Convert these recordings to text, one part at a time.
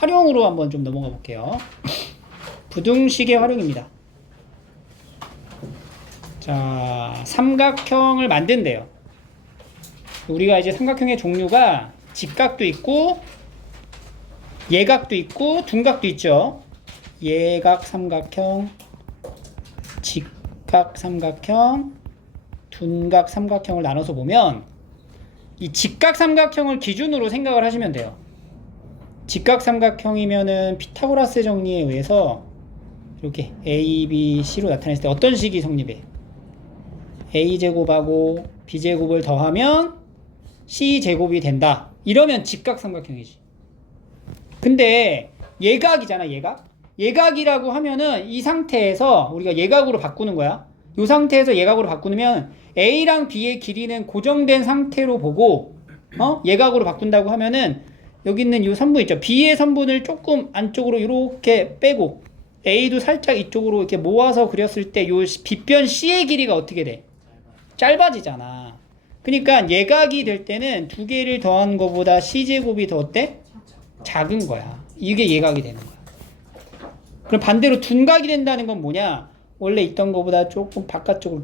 활용으로 한번 좀 넘어가 볼게요. 부등식의 활용입니다. 자, 삼각형을 만든대요. 우리가 이제 삼각형의 종류가 직각도 있고 예각도 있고 둔각도 있죠. 예각 삼각형, 직각 삼각형, 둔각 삼각형을 나눠서 보면 이 직각 삼각형을 기준으로 생각을 하시면 돼요. 직각 삼각형이면은 피타고라스 정리에 의해서 이렇게 A, B, C로 나타냈을 때 어떤 식이 성립해? A제곱하고 B제곱을 더하면 C제곱이 된다. 이러면 직각 삼각형이지. 근데 예각이잖아, 예각. 예각이라고 하면은 이 상태에서 우리가 예각으로 바꾸는 거야. 이 상태에서 예각으로 바꾸면 A랑 B의 길이는 고정된 상태로 보고 예각으로 바꾼다고 하면은 여기 있는 이 선분 있죠. B의 선분을 조금 안쪽으로 이렇게 빼고 A도 살짝 이쪽으로 이렇게 모아서 그렸을 때 이 빗변 C의 길이가 어떻게 돼? 짧아지잖아. 그러니까 예각이 될 때는 두 개를 더한 것보다 C제곱이 더 어때? 작은 거야. 이게 예각이 되는 거야. 그럼 반대로 둔각이 된다는 건 뭐냐? 원래 있던 것보다 조금 바깥쪽으로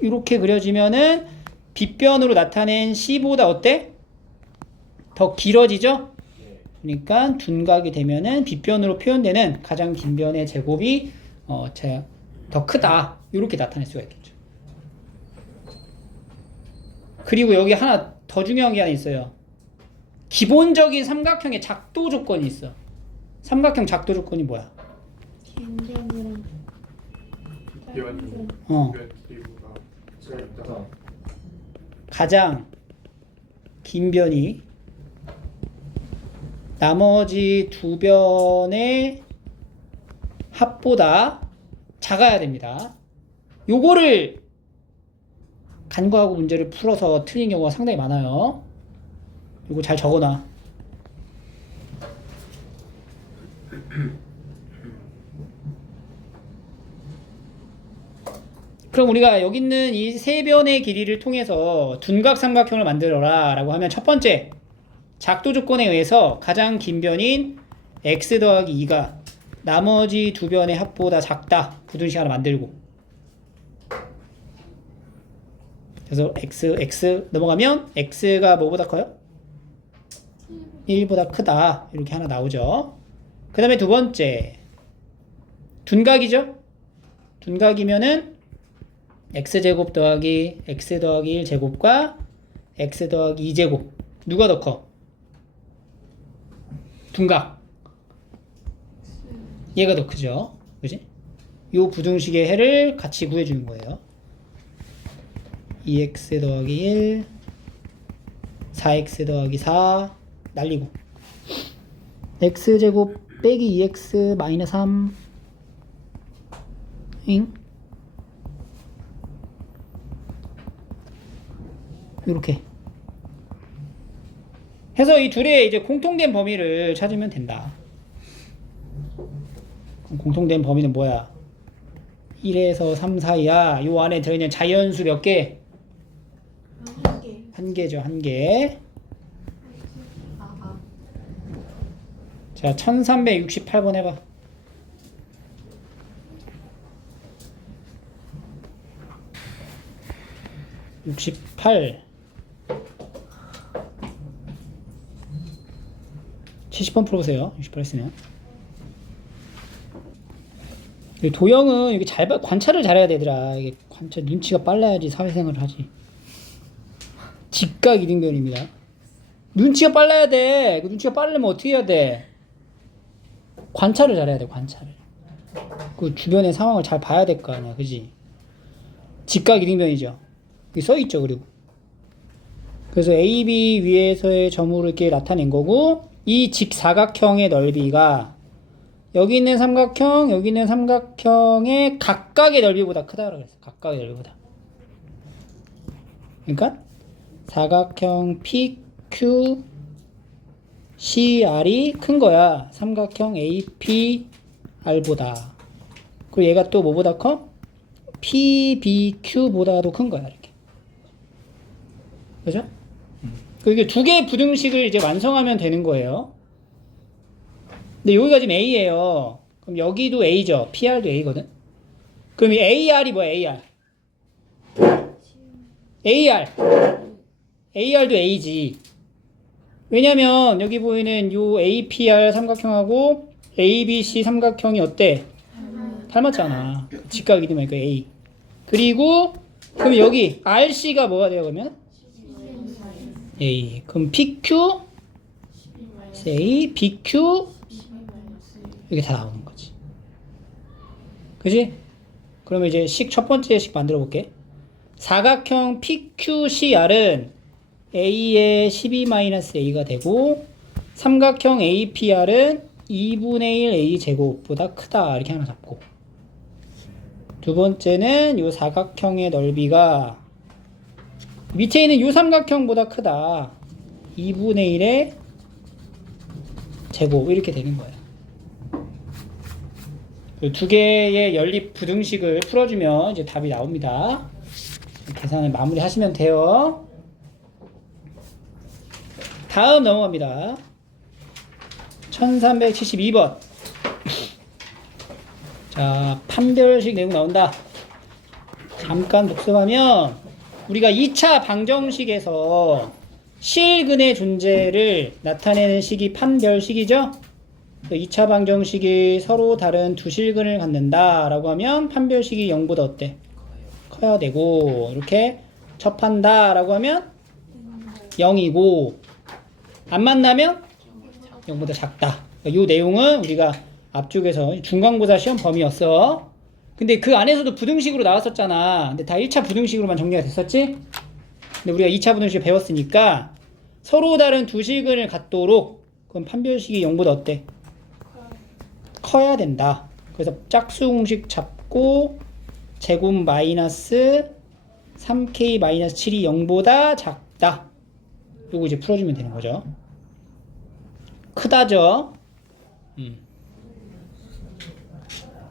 이렇게 그려지면은 빗변으로 나타낸 C보다 어때? 더 길어지죠? 그러니까 둔각이 되면은 빗변으로 표현되는 가장 긴 변의 제곱이 더 크다. 이렇게 나타낼 수가 있겠죠. 그리고 여기 하나 더 중요한 게 하나 있어요. 기본적인 삼각형의 작도 조건이 있어. 삼각형 작도 조건이 뭐야? 빈변이랑 가장 긴 변이 나머지 두 변의 합보다 작아야 됩니다. 요거를 간과하고 문제를 풀어서 틀린 경우가 상당히 많아요. 이거 잘 적어놔. 그럼 우리가 여기 있는 이 세 변의 길이를 통해서 둔각 삼각형을 만들어라 라고 하면 첫 번째, 작도 조건에 의해서 가장 긴 변인 x 더하기 2가 나머지 두 변의 합보다 작다. 부등식 하나 만들고, 그래서 x 넘어가면 x가 뭐보다 커요? 1보다 크다. 이렇게 하나 나오죠. 그 다음에 두 번째, 둔각이죠. 둔각이면은 x제곱 더하기 x 더하기 1제곱과 x 더하기 2제곱 누가 더 커? 둔각. 얘가 더 크죠. 그지? 요 부등식의 해를 같이 구해주는 거예요. 2x 더하기 1 4x 더하기 4 날리고 x제곱 빼기 2x 마이너스 3 잉? 이렇게 해서 이 둘의 이제 공통된 범위를 찾으면 된다. 그럼 공통된 범위는 뭐야? 1에서 3 사이야. 요 안에 들어있는 자연수 몇 개? 한 개. 한 개죠, 한 개. 자, 1368번 해봐. 68 70번 풀어보세요. 68 했으면. 도형은 이게 관찰을 잘해야 되더라. 이게 관찰 눈치가 빨라야지 사회생활을 하지. 직각 이등변입니다. 눈치가 빨라야 돼. 그 눈치가 빠르려면 어떻게 해야 돼? 관찰을 잘해야 돼. 관찰을. 그 주변의 상황을 잘 봐야 될 거 아니야, 그지? 직각 이등변이죠. 여기 써 있죠, 그리고. 그래서 AB 위에서의 점으로 이렇게 나타낸 거고, 이 직사각형의 넓이가 여기 있는 삼각형, 여기 있는 삼각형의 각각의 넓이보다 크다고 그랬어. 각각의 넓이보다. 그러니까 사각형 PQ CR이 큰 거야. 삼각형 APR보다. 그리고 얘가 또 뭐보다 커? PBQ보다도 큰 거야. 이렇게. 그죠? 이게 두 개의 부등식을 이제 완성하면 되는 거예요. 근데 여기가 지금 A예요. 그럼 여기도 A죠. PR도 A거든. 그럼 이 AR이 뭐야? AR도 A지. 왜냐면 여기 보이는 요 APR 삼각형하고 ABC 삼각형이 어때? 닮았잖아. 직각이 되니까 A. 그리고 그럼 여기 RC가 뭐가 돼요 그러면? A. 그럼 PQ, A, BQ 이렇게 다 나오는 거지. 그지? 그러면 이제 첫 번째 식 만들어 볼게. 사각형 PQCR은 A의 12-A가 되고 삼각형 APR은 2분의 1 A 제곱보다 크다 이렇게 하나 잡고, 두 번째는 이 사각형의 넓이가 밑에 있는 이 삼각형보다 크다 2분의 1의 제곱 이렇게 되는 거예요. 그 두 개의 연립 부등식을 풀어주면 이제 답이 나옵니다. 계산을 마무리 하시면 돼요. 다음 넘어갑니다. 1372번. 자, 판별식 내용 나온다. 잠깐 복습하면 우리가 2차 방정식에서 실근의 존재를 나타내는 식이 판별식이죠. 2차 방정식이 서로 다른 두 실근을 갖는다 라고 하면 판별식이 0보다 어때? 커야 되고, 이렇게 접한다 라고 하면 0이고, 안 만나면 0보다 작다. 이 내용은 우리가 앞쪽에서 중간고사 시험 범위였어. 근데 그 안에서도 부등식으로 나왔었잖아. 근데 다 1차 부등식으로만 정리가 됐었지? 근데 우리가 2차 부등식을 배웠으니까 서로 다른 두 실근을 갖도록 그럼 판별식이 0보다 어때? 커야 된다. 그래서 짝수 공식 잡고 제곱 마이너스 3k 마이너스 7이 0보다 작다. 요거 이제 풀어주면 되는 거죠. 크다죠.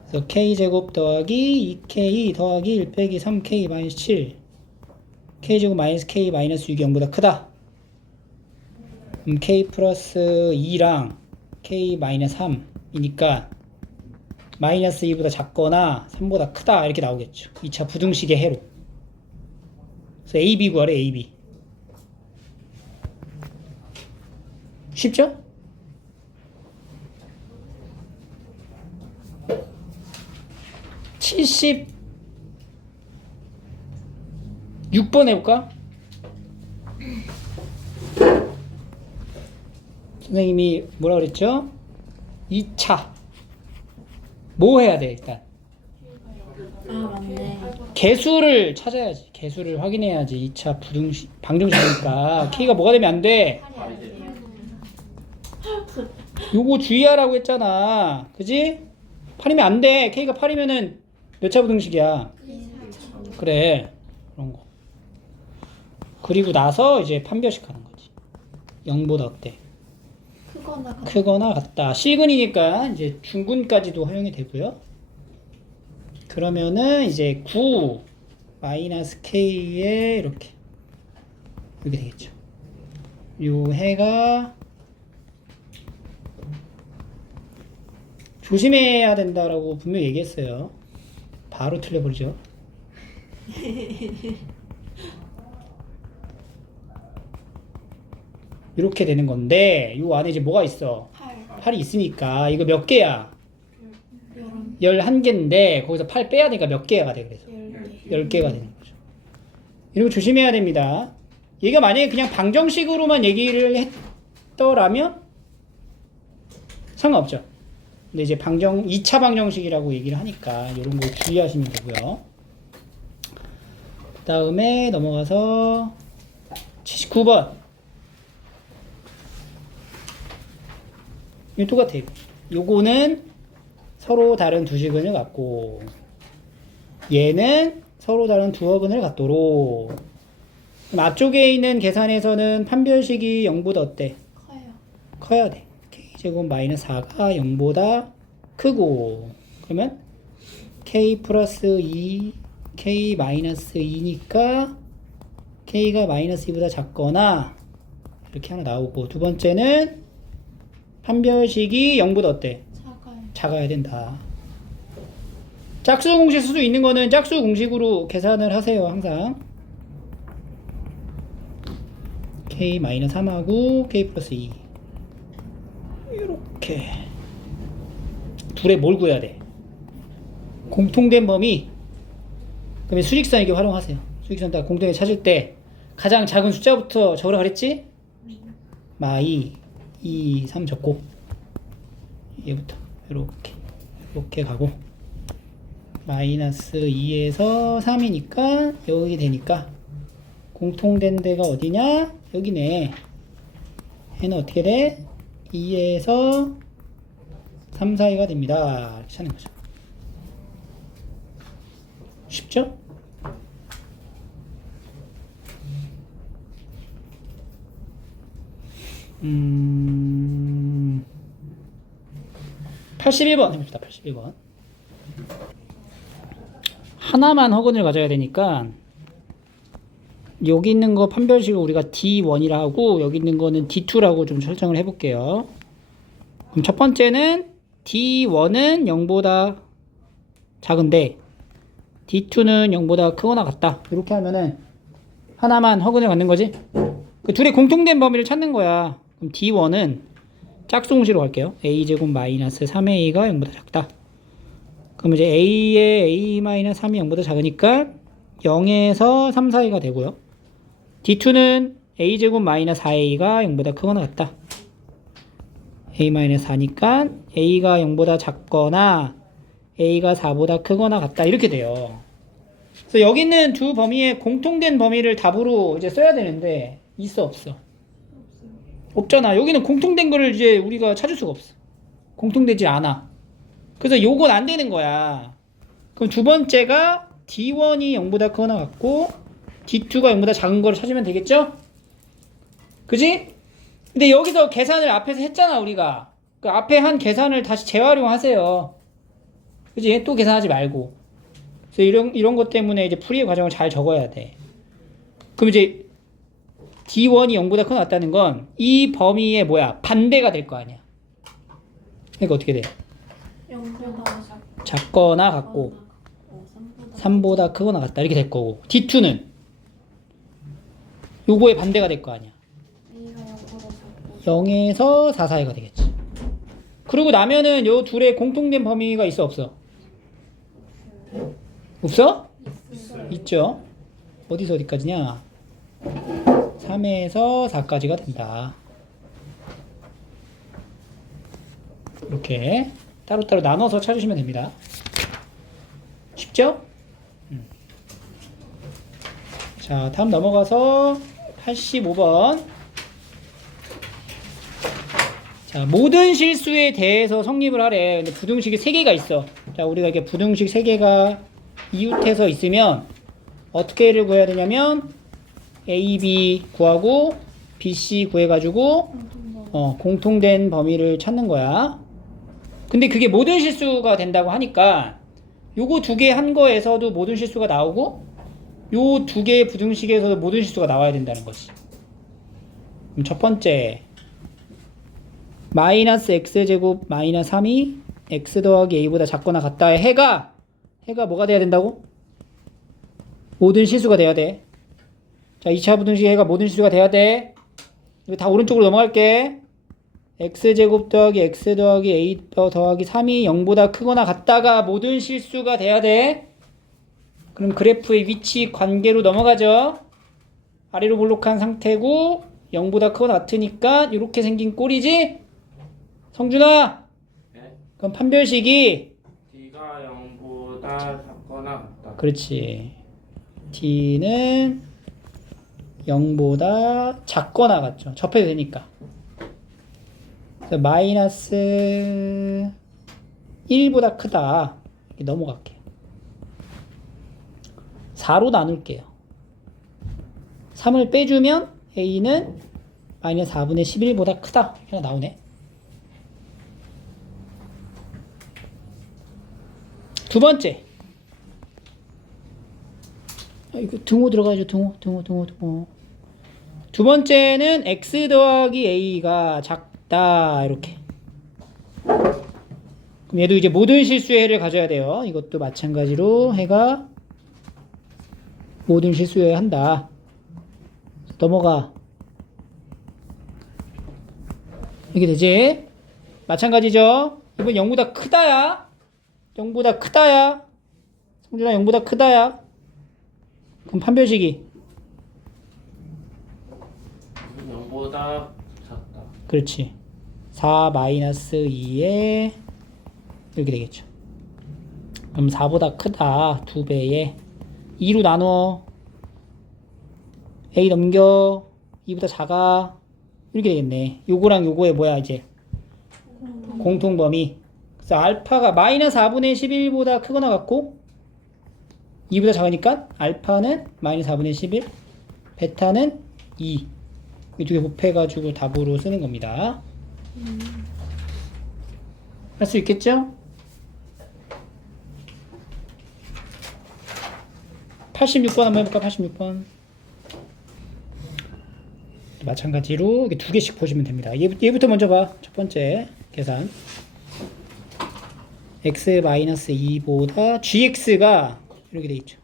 그래서 k제곱 더하기 2k 더하기 1 빼기 3k 마이너스 7 k제곱 마이너스 k 마이너스 6이 0보다 크다. k 플러스 2랑 k 마이너스 3이니까 마이너스 2보다 작거나 3보다 크다 이렇게 나오겠죠. 2차 부등식의 해로. 그래서 AB 구하래. AB. 쉽죠? (76번) 해볼까? 선생님이 뭐라 그랬죠? 2차 뭐 해야 돼 일단? 아 맞네. 개수를 찾아야지. 개수를 확인해야지. 2차 부등식 방정식이니까 k가 뭐가 되면 안 돼? 요거 주의하라고 했잖아. 그지? 8이면 안 돼. k가 8이면은 몇 차 부등식이야? 그래. 그런 거. 그리고 나서 이제 판별식 하는 거지. 0보다 어때? 크거나 같다. 실근이니까 이제 중근까지도 활용이 되고요. 그러면은 이제 9 마이너스 k에 이렇게 되겠죠. 요 해가 조심해야 된다라고 분명히 얘기했어요. 바로 틀려버리죠. 이렇게 되는 건데 요 안에 이제 뭐가 있어? 8이 있으니까 이거 몇 개야? 11개인데 거기서 8 빼야 되니까 몇 개가 돼? 그래서 10개가 되는 거죠. 이런 거 조심해야 됩니다. 얘가 만약에 그냥 방정식으로만 얘기를 했더라면 상관없죠. 근데 이제 2차 방정식이라고 얘기를 하니까 이런 거 주의하시면 되고요. 그 다음에 넘어가서 79번. 이거 똑같아요. 요거는 서로 다른 두 실근을 갖고 얘는 서로 다른 두 어근을 갖도록. 그럼 앞쪽에 있는 계산에서는 판별식이 0보다 어때? 커야 돼. k제곱 마이너스 4가 0보다 크고, 그러면 k 플러스 2 k 마이너스 2니까 k가 마이너스 2보다 작거나 이렇게 하나 나오고, 두 번째는 판별식이 0보다 어때? 작아요. 작아야 된다. 짝수 공식 쓸 수 있는 거는 짝수 공식으로 계산을 하세요. 항상 k-3하고 k 플러스 2 이렇게 둘에 뭘 구해야 돼? 공통된 범위. 그러면 수직선 이렇게 활용하세요. 수직선 딱 공통에 찾을 때 가장 작은 숫자부터 적으라 그랬지? 마이 2, 3 적고 얘부터 이렇게 가고 마이너스 2에서 3이니까 여기 되니까 공통된 데가 어디냐? 여기네. 얘는 어떻게 돼? 2에서 3 사이가 됩니다. 이렇게 찾는 거죠. 쉽죠? 음... 81번 해봅시다. 81번. 하나만 허근을 가져야 되니까 여기 있는 거 판별식을 우리가 D1이라 하고 여기 있는 거는 D2라고 좀 설정을 해볼게요. 그럼 첫 번째는 D1은 0보다 작은데 D2는 0보다 크거나 같다. 이렇게 하면은 하나만 허근을 갖는 거지. 그 둘의 공통된 범위를 찾는 거야. 그럼 D1은 짝수 공식으로 갈게요. a제곱 마이너스 3a가 0보다 작다. 그럼 이제 a의 a-3이 0보다 작으니까 0에서 3 사이가 되고요. D2는 a제곱 마이너스 4a가 0보다 크거나 같다. a-4니까 a가 0보다 작거나 a가 4보다 크거나 같다. 이렇게 돼요. 그래서 여기 있는 두 범위의 공통된 범위를 답으로 이제 써야 되는데 있어 없어? 없잖아. 여기는 공통된 거를 이제 우리가 찾을 수가 없어. 공통되지 않아. 그래서 요건 안 되는 거야. 그럼 두 번째가 D1이 0보다 크거나 같고 D2가 0보다 작은 거를 찾으면 되겠죠? 그지? 근데 여기서 계산을 앞에서 했잖아 우리가. 그 앞에 한 계산을 다시 재활용하세요. 그지? 또 계산하지 말고. 그래서 이런 것 때문에 이제 풀이의 과정을 잘 적어야 돼. 그럼 이제 D1이 0보다 크거나 같다는 건 이 범위의 뭐야? 반대가 될 거 아니야. 그러니까 어떻게 돼? 0보다 작거나 같고 3보다 크거나 같다. 이렇게 될 거고 D2는 요거의 반대가 될 거 아니야. A가 0보다 작고 0에서 4 사이가 되겠지. 그러고 나면은 요 둘의 공통된 범위가 있어 없어? 없어? 있죠. 어디서 어디까지냐? 3에서 4까지가 된다. 이렇게 따로따로 나눠서 찾으시면 됩니다. 쉽죠? 자, 다음 넘어가서 85번. 자, 모든 실수에 대해서 성립을 하래. 근데 부등식이 3개가 있어. 자, 우리가 이렇게 부등식 3개가 이웃해서 있으면 어떻게 를 구해야 되냐면 A, B 구하고 B, C 구해가지고 공통된 범위를 찾는 거야. 근데 그게 모든 실수가 된다고 하니까 요거 두 개 한 거에서도 모든 실수가 나오고 요 두 개의 부등식에서도 모든 실수가 나와야 된다는 거지. 그럼 첫 번째 마이너스 x제곱 마이너스 3이 x 더하기 a보다 작거나 같다의 해가 뭐가 돼야 된다고? 모든 실수가 돼야 돼. 자, 2차 부등식 해가 모든 실수가 돼야 돼. 이거 다 오른쪽으로 넘어갈게. x제곱 더하기 x 더하기 a 더하기 3이 0보다 크거나 같다가 모든 실수가 돼야 돼. 그럼 그래프의 위치 관계로 넘어가죠. 아래로 볼록한 상태고 0보다 크거나 같으니까 이렇게 생긴 꼴이지? 성준아! 네? 그럼 판별식이 D가 0보다 작거나 같다. 그렇지. D는 0보다 작거나 같죠. 접해도 되니까. 그래서 마이너스 1보다 크다. 이렇게 넘어갈게요. 4로 나눌게요. 3을 빼주면 A는 마이너스 4분의 11보다 크다. 이렇게 하나 나오네. 두 번째. 이거 등호 들어가죠. 등호. 두 번째는 x 더하기 a가 작다. 이렇게. 그럼 얘도 이제 모든 실수의 해를 가져야 돼요. 이것도 마찬가지로 해가 모든 실수여야 한다. 넘어가. 이렇게 되지? 마찬가지죠? 이번 0보다 크다야. 0보다 크다야. 성준아 0보다 크다야. 그럼 판별식이 0보다 작다. 그렇지. 4-2에 이렇게 되겠죠. 그럼 4보다 크다. 2배에 2로 나눠. A 넘겨. 2보다 작아. 이렇게 되겠네. 요거랑 요거의 뭐야 이제 공통범위. 그래서 알파가 마이너스 4분의 11보다 크거나 같고 2보다 작으니까 알파는 마이너스 4분의 11, 베타는 2. 이 두 개 곱해가지고 답으로 쓰는 겁니다. 할 수 있겠죠? 86번 한번 해볼까? 86번. 마찬가지로 이렇게 두 개씩 보시면 됩니다. 얘부터 먼저 봐. 첫 번째 계산. x-2보다 gx가 이렇게 돼 있죠.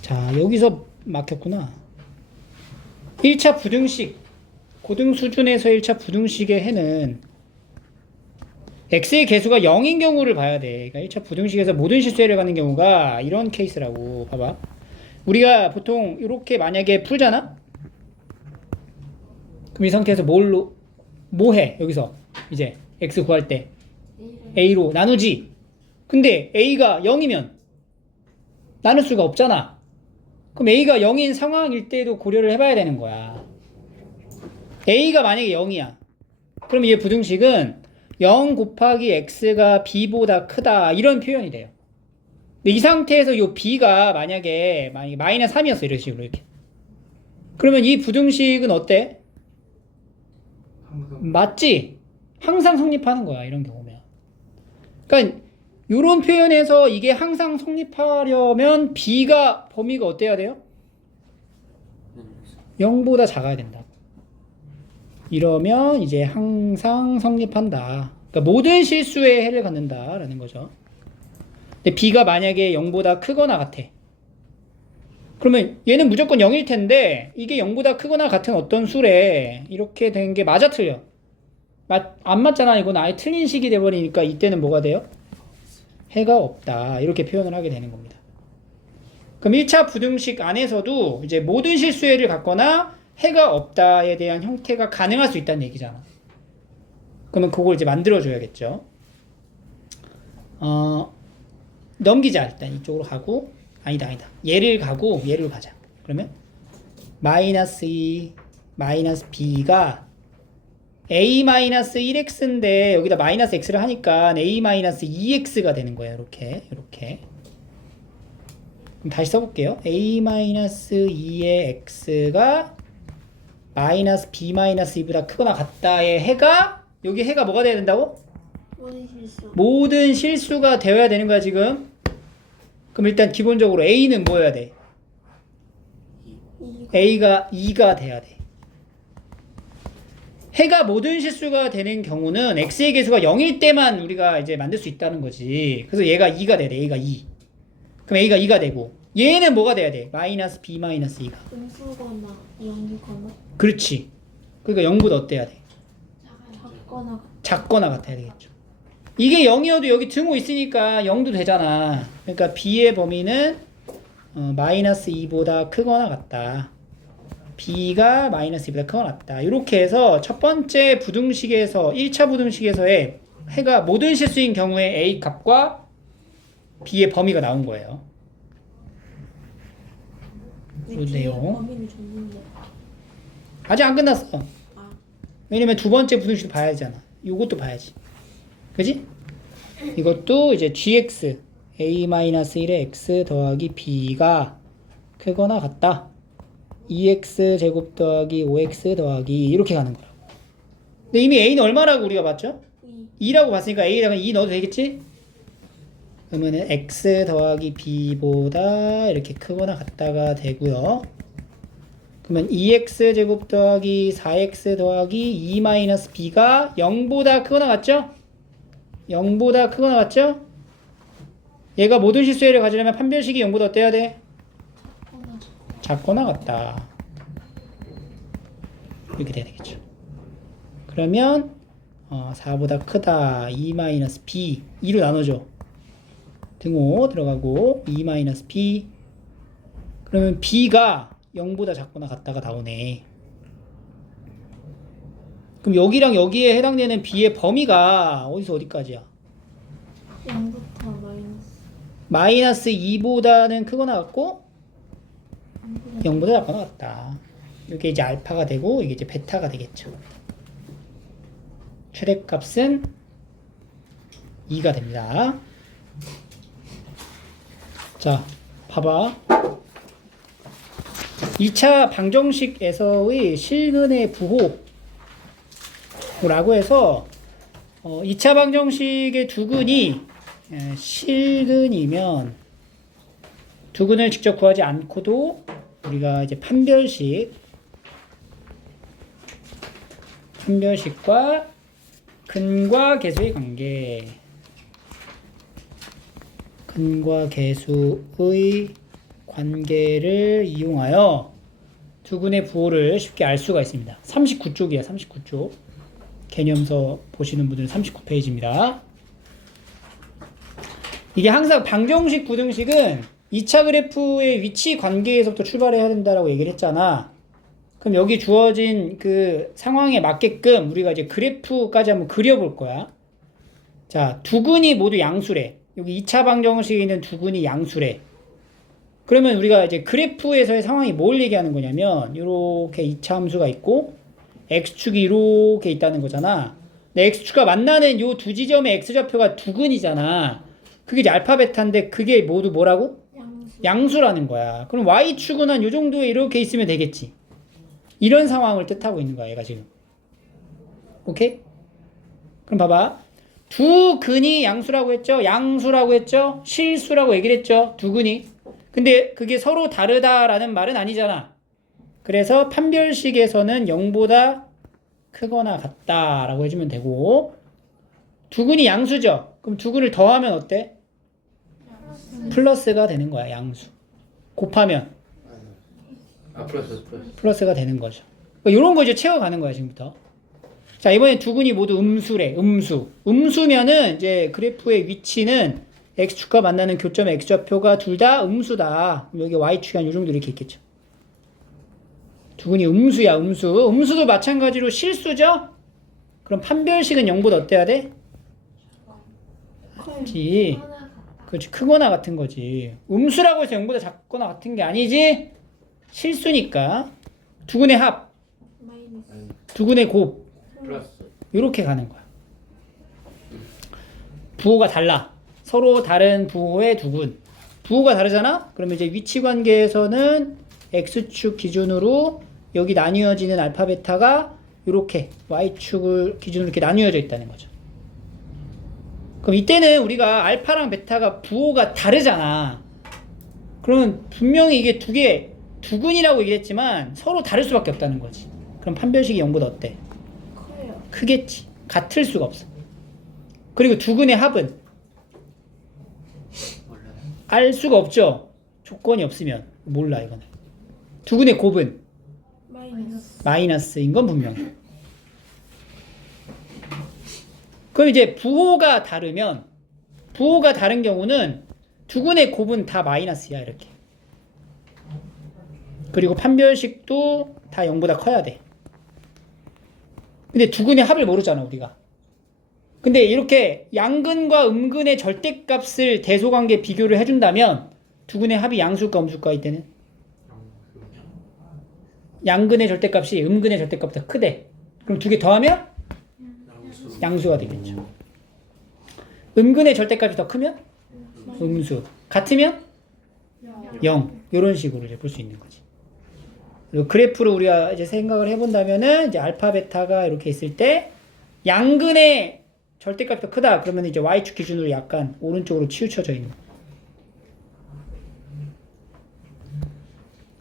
자, 여기서 막혔구나. 1차 부등식, 고등 수준에서 1차 부등식의 해는 x의 개수가 0인 경우를 봐야 돼. 그러니까 1차 부등식에서 모든 실수해를 가는 경우가 이런 케이스라고. 봐봐. 우리가 보통 이렇게 만약에 풀잖아? 그럼 이 상태에서 뭐 해? 여기서 이제 x 구할 때 a로 나누지. 근데 a가 0이면 나눌 수가 없잖아. 그럼 a가 0인 상황일 때도 고려를 해봐야 되는 거야. a가 만약에 0이야. 그럼 이 부등식은 0 곱하기 x가 b보다 크다 이런 표현이 돼요. 근데 이 상태에서 이 b가 만약에 마이너스 3이었어. 이런 식으로 이렇게. 그러면 이 부등식은 어때? 맞지? 항상 성립하는 거야. 이런 경우면. 그러니까 이런 표현에서 이게 항상 성립하려면 b가 범위가 어때야 돼요? 0보다 작아야 된다. 이러면 이제 항상 성립한다. 그러니까 모든 실수에 해를 갖는다라는 거죠. 근데 b가 만약에 0보다 크거나 같아. 그러면 얘는 무조건 0일 텐데 이게 0보다 크거나 같은 어떤 수래 이렇게 된 게 맞아 틀려? 안 맞잖아. 이건 아예 틀린 식이 돼버리니까 이때는 뭐가 돼요? 해가 없다. 이렇게 표현을 하게 되는 겁니다. 그럼 1차 부등식 안에서도 이제 모든 실수해를 갖거나 해가 없다에 대한 형태가 가능할 수 있다는 얘기잖아. 그러면 그걸 이제 만들어줘야겠죠. 넘기자. 일단 이쪽으로 가고 아니다. 얘를 가고 얘를 가자. 그러면 마이너스 2 마이너스 b가 a-1x인데 여기다 마이너스 x를 하니까 a-2x가 되는 거예요. 이렇게 그럼 다시 써볼게요. a-2의 x가 마이너스 b-2보다 크거나 같다의 해가 여기 해가 뭐가 돼야 된다고? 모든 실수가 되어야 되는 거야 지금. 그럼 일단 기본적으로 a는 뭐여야 돼? a가 2가 돼야 돼. 해가 모든 실수가 되는 경우는 x의 개수가 0일 때만 우리가 이제 만들 수 있다는 거지. 그래서 얘가 2가 돼야 돼. a가 2. 그럼 a가 2가 되고 얘는 뭐가 돼야 돼? 마이너스 b-2가. 음수거나 0이거나 그렇지. 그러니까 0보다 어때야 돼? 작거나 작거나 같아야 되겠죠. 이게 0이어도 여기 등호 있으니까 0도 되잖아. 그러니까 b의 범위는 마이너스 2보다 크거나 같다. b가 마이너스 2보다 크거나 같다. 이렇게 해서 첫 번째 부등식에서 1차 부등식에서의 해가 모든 실수인 경우에 a 값과 b의 범위가 나온 거예요. 그 내용. 범위를 줬는데 아직 안 끝났어. 왜냐면 두 번째 부등식도 봐야 되잖아. 요것도 봐야지. 그지? 이것도 이제 gx a-1의 x 더하기 b가 크거나 같다. 2x 제곱 더하기 5x 더하기 이렇게 가는 거라고. 근데 이미 a는 얼마라고 우리가 봤죠? 2라고 봤으니까 a라고 2 넣어도 되겠지? 그러면은 x 더하기 b보다 이렇게 크거나 같다가 되고요. 그러면 2x제곱 더하기 4x 더하기 2-b가 0보다 크거나 같죠? 0보다 크거나 같죠? 얘가 모든 실수를 가지려면 판별식이 0보다 어때야 돼? 작거나 같다. 이렇게 돼야 되겠죠. 그러면 4보다 크다. 2-b 2로 나눠줘. 등호 들어가고 2-b 그러면 b가 0보다 작거나 같다가 나오네. 그럼 여기랑 여기에 해당되는 b의 범위가 어디서 어디까지야? 0부터 마이너스. 마이너스 2보다는 크거나 같고 0보다 작거나 같다. 이게 이제 알파가 되고 이게 이제 베타가 되겠죠. 최대값은 2가 됩니다. 자, 봐봐. 2차 방정식에서의 실근의 부호라고 해서 2차 방정식의 두근이 실근이면 두근을 직접 구하지 않고도 우리가 이제 판별식과 근과 계수의 관계, 근과 계수의 관계를 이용하여 두근의 부호를 쉽게 알 수가 있습니다. 39쪽이야, 39쪽. 개념서 보시는 분들은 39페이지입니다. 이게 항상 방정식, 부등식은 2차 그래프의 위치 관계에서부터 출발해야 된다라고 얘기를 했잖아. 그럼 여기 주어진 그 상황에 맞게끔 우리가 이제 그래프까지 한번 그려볼 거야. 자, 두근이 모두 양수래. 여기 2차 방정식에 있는 두근이 양수래. 그러면 우리가 이제 그래프에서의 상황이 뭘 얘기하는 거냐면 이렇게 2차 함수가 있고 x축이 이렇게 있다는 거잖아. 근데 x축과 만나는 요 두 지점의 x좌표가 두근이잖아. 그게 이제 알파 베타인데 그게 모두 뭐라고? 양수라는 거야. 그럼 y축은 한 요 정도에 이렇게 있으면 되겠지. 이런 상황을 뜻하고 있는 거야, 얘가 지금. 오케이? 그럼 봐봐. 두 근이 양수라고 했죠? 양수라고 했죠? 실수라고 얘기를 했죠? 두 근이. 근데 그게 서로 다르다라는 말은 아니잖아. 그래서 판별식에서는 0보다 크거나 같다라고 해주면 되고, 두 근이 양수죠? 그럼 두 근을 더하면 어때? 플러스가 되는 거야, 양수. 곱하면 플러스가 되는 거죠. 이런 거 이제 채워가는 거야, 지금부터. 자, 이번엔 두 근이 모두 음수래, 음수. 음수면은 이제 그래프의 위치는 x축과 만나는 교점의 x좌표가 둘 다 음수다. 여기 y축이 한 요 정도 이렇게 있겠죠. 두 근이 음수야, 음수. 음수도 마찬가지로 실수죠? 그럼 판별식은 0보다 어때야 돼? 그렇지. 그렇지. 크거나 같은 거지. 음수라고 해서 0보다 작거나 같은 게 아니지? 실수니까. 두 근의 합, 마이너스. 두 근의 곱. 이렇게 가는 거야. 부호가 달라. 서로 다른 부호의 두 근. 부호가 다르잖아? 그러면 이제 위치 관계에서는 x축 기준으로 여기 나뉘어지는 알파 베타가 이렇게 y축을 기준으로 이렇게 나뉘어져 있다는 거죠. 그럼 이때는 우리가 알파랑 베타가 부호가 다르잖아. 그러면 분명히 이게 두 근이라고 얘기했지만 서로 다를 수밖에 없다는 거지. 그럼 판별식이 0보다 어때? 커요. 크겠지. 같을 수가 없어. 그리고 두 근의 합은 알 수가 없죠. 조건이 없으면 몰라 이거는. 두 근의 곱은 마이너스. 마이너스인 건 분명해. 그럼 이제 부호가 다른 경우는 두 근의 곱은 다 마이너스야 이렇게. 그리고 판별식도 다 0보다 커야 돼. 근데 두 근의 합을 모르잖아 우리가. 근데 이렇게 양근과 음근의 절대값을 대소관계 비교를 해준다면 두 근의 합이 양수일까 음수일까 이때는? 양근의 절대값이 음근의 절대값보다 크대. 그럼 두 개 더하면? 양수가 되겠죠. 음근의 절대값이 더 크면? 음수. 같으면? 0. 이런 식으로 이제 볼 수 있는 거지. 그리고 그래프를 우리가 이제 생각을 해본다면은 이제 알파 베타가 이렇게 있을 때 양근의 절대값이 더 크다. 그러면 이제 y축 기준으로 약간 오른쪽으로 치우쳐져 있는.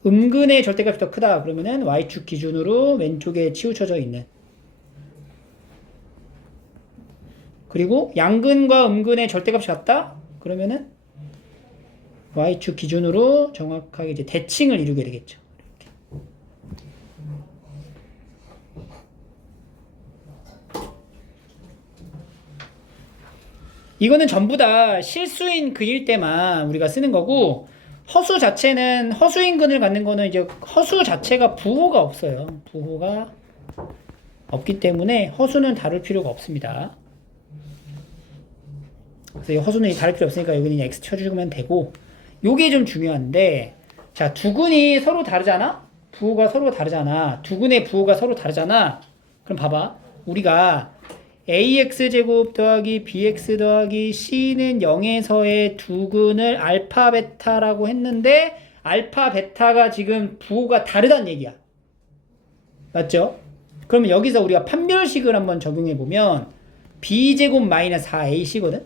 음근의 절대값이 더 크다. 그러면은 y축 기준으로 왼쪽에 치우쳐져 있는. 그리고 양근과 음근의 절대값이 같다. 그러면은 y축 기준으로 정확하게 이제 대칭을 이루게 되겠죠. 이거는 전부 다 실수인 근일 때만 우리가 쓰는 거고, 허수 자체는, 허수인 근을 갖는 거는 이제 허수 자체가 부호가 없어요. 부호가 없기 때문에 허수는 다룰 필요가 없습니다. 그래서 이 허수는 다룰 필요 없으니까 여기는 X 쳐주면 되고, 요게 좀 중요한데, 자, 두 근이 서로 다르잖아? 부호가 서로 다르잖아. 두 근의 부호가 서로 다르잖아. 그럼 봐봐. 우리가 ax제곱 더하기 bx 더하기 c는 0에서의 두 근을 알파 베타라고 했는데, 알파 베타가 지금 부호가 다르다는 얘기야. 맞죠? 그러면 여기서 우리가 판별식을 한번 적용해 보면 b제곱 마이너스 4ac거든?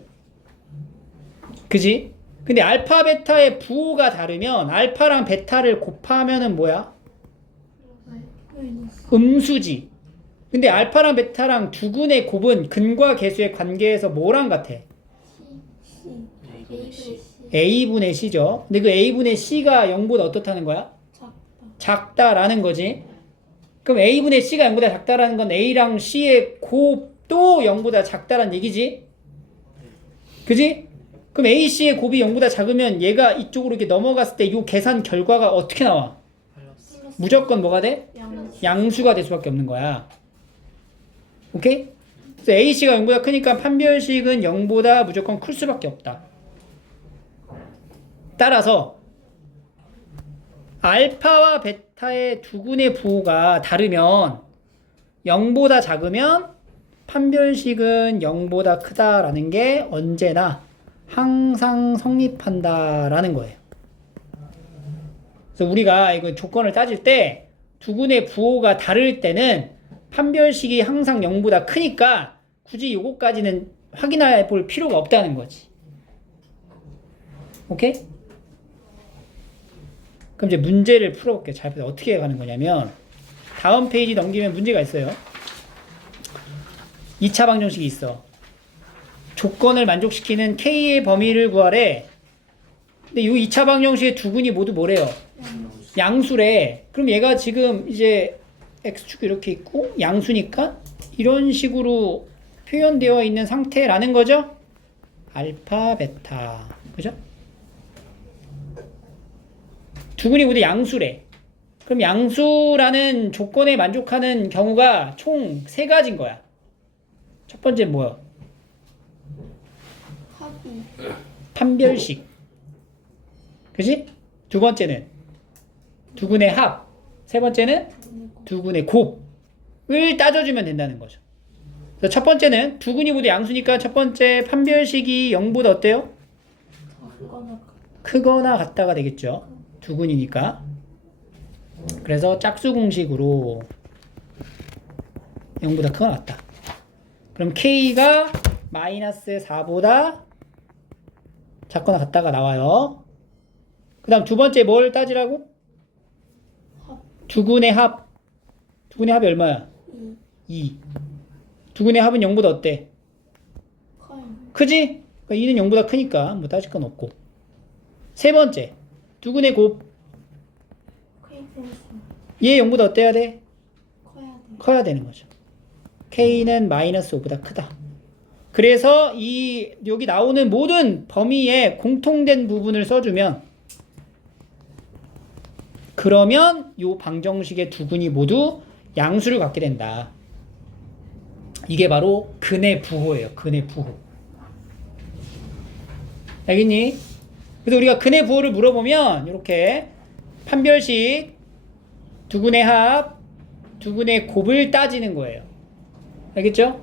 그지? 근데 알파 베타의 부호가 다르면 알파랑 베타를 곱하면은 뭐야? 마이너스. 음수지. 근데 알파랑 베타랑 두 근의 곱은 근과 계수의 관계에서 뭐랑 같아? C. A분의 C. a분의 c죠. 근데 그 a분의 c가 0보다 어떻다는 거야? 작다. 작다라는 거지. 그럼 a분의 c가 0보다 작다라는 건 a랑 c의 곱도 0보다 작다라는 얘기지. 그지? 그럼 a, c의 곱이 0보다 작으면 얘가 이쪽으로 이렇게 넘어갔을 때 이 계산 결과가 어떻게 나와? 플러스. 무조건 뭐가 돼? 양수. 양수가 될 수밖에 없는 거야. 오케이? 그래서 AC가 0보다 크니까 판별식은 0보다 무조건 클 수밖에 없다. 따라서 알파와 베타의 두 근의 부호가 다르면 0보다 작으면 판별식은 0보다 크다라는 게 언제나 항상 성립한다라는 거예요. 그래서 우리가 이거 조건을 따질 때 두 근의 부호가 다를 때는 판별식이 항상 0보다 크니까 굳이 요거까지는 확인해 볼 필요가 없다는 거지. 오케이? 그럼 이제 문제를 풀어볼게요. 잘 보세요. 어떻게 가는 거냐면 다음 페이지 넘기면 문제가 있어요. 2차 방정식이 있어. 조건을 만족시키는 K의 범위를 구하래. 근데 이 2차 방정식의 두 근이 모두 뭐래요? 양수래. 그럼 얘가 지금 이제 x축이 이렇게 있고 양수니까 이런 식으로 표현되어 있는 상태라는 거죠. 알파, 베타. 그죠? 두 근이 모두 양수래. 그럼 양수라는 조건에 만족하는 경우가 총 세 가지인 거야. 첫 번째 뭐야? 합이. 판별식. 그지? 두 번째는 두 근의 합. 세 번째는 두 근의 곱을 따져주면 된다는 거죠. 그래서 첫 번째는 두 근이 모두 양수니까 첫 번째 판별식이 0보다 어때요? 그거나 크거나 같다가 되겠죠. 두 근이니까. 그래서 짝수 공식으로 0보다 크거나 같다. 그럼 K가 마이너스 4보다 작거나 같다가 나와요. 그 다음 두 번째 뭘 따지라고? 두 근의 합. 두 근의 합이 얼마야? 2. 두 근의 합은 0보다 어때? 커요. 크지? 그러니까 2는 0보다 크니까 뭐 따질 건 없고. 세 번째. 두 근의 곱. K 플러스 얘 0보다 어때야 돼? 커야 돼. 커야 되는 거죠. K는 마이너스 5보다 크다. 그래서 여기 나오는 모든 범위에 공통된 부분을 써주면 그러면 요 방정식의 두 근이 모두 양수를 갖게 된다. 이게 바로 근의 부호예요. 근의 부호. 알겠니? 그래서 우리가 근의 부호를 물어보면 이렇게 판별식, 두 근의 합, 두 근의 곱을 따지는 거예요. 알겠죠?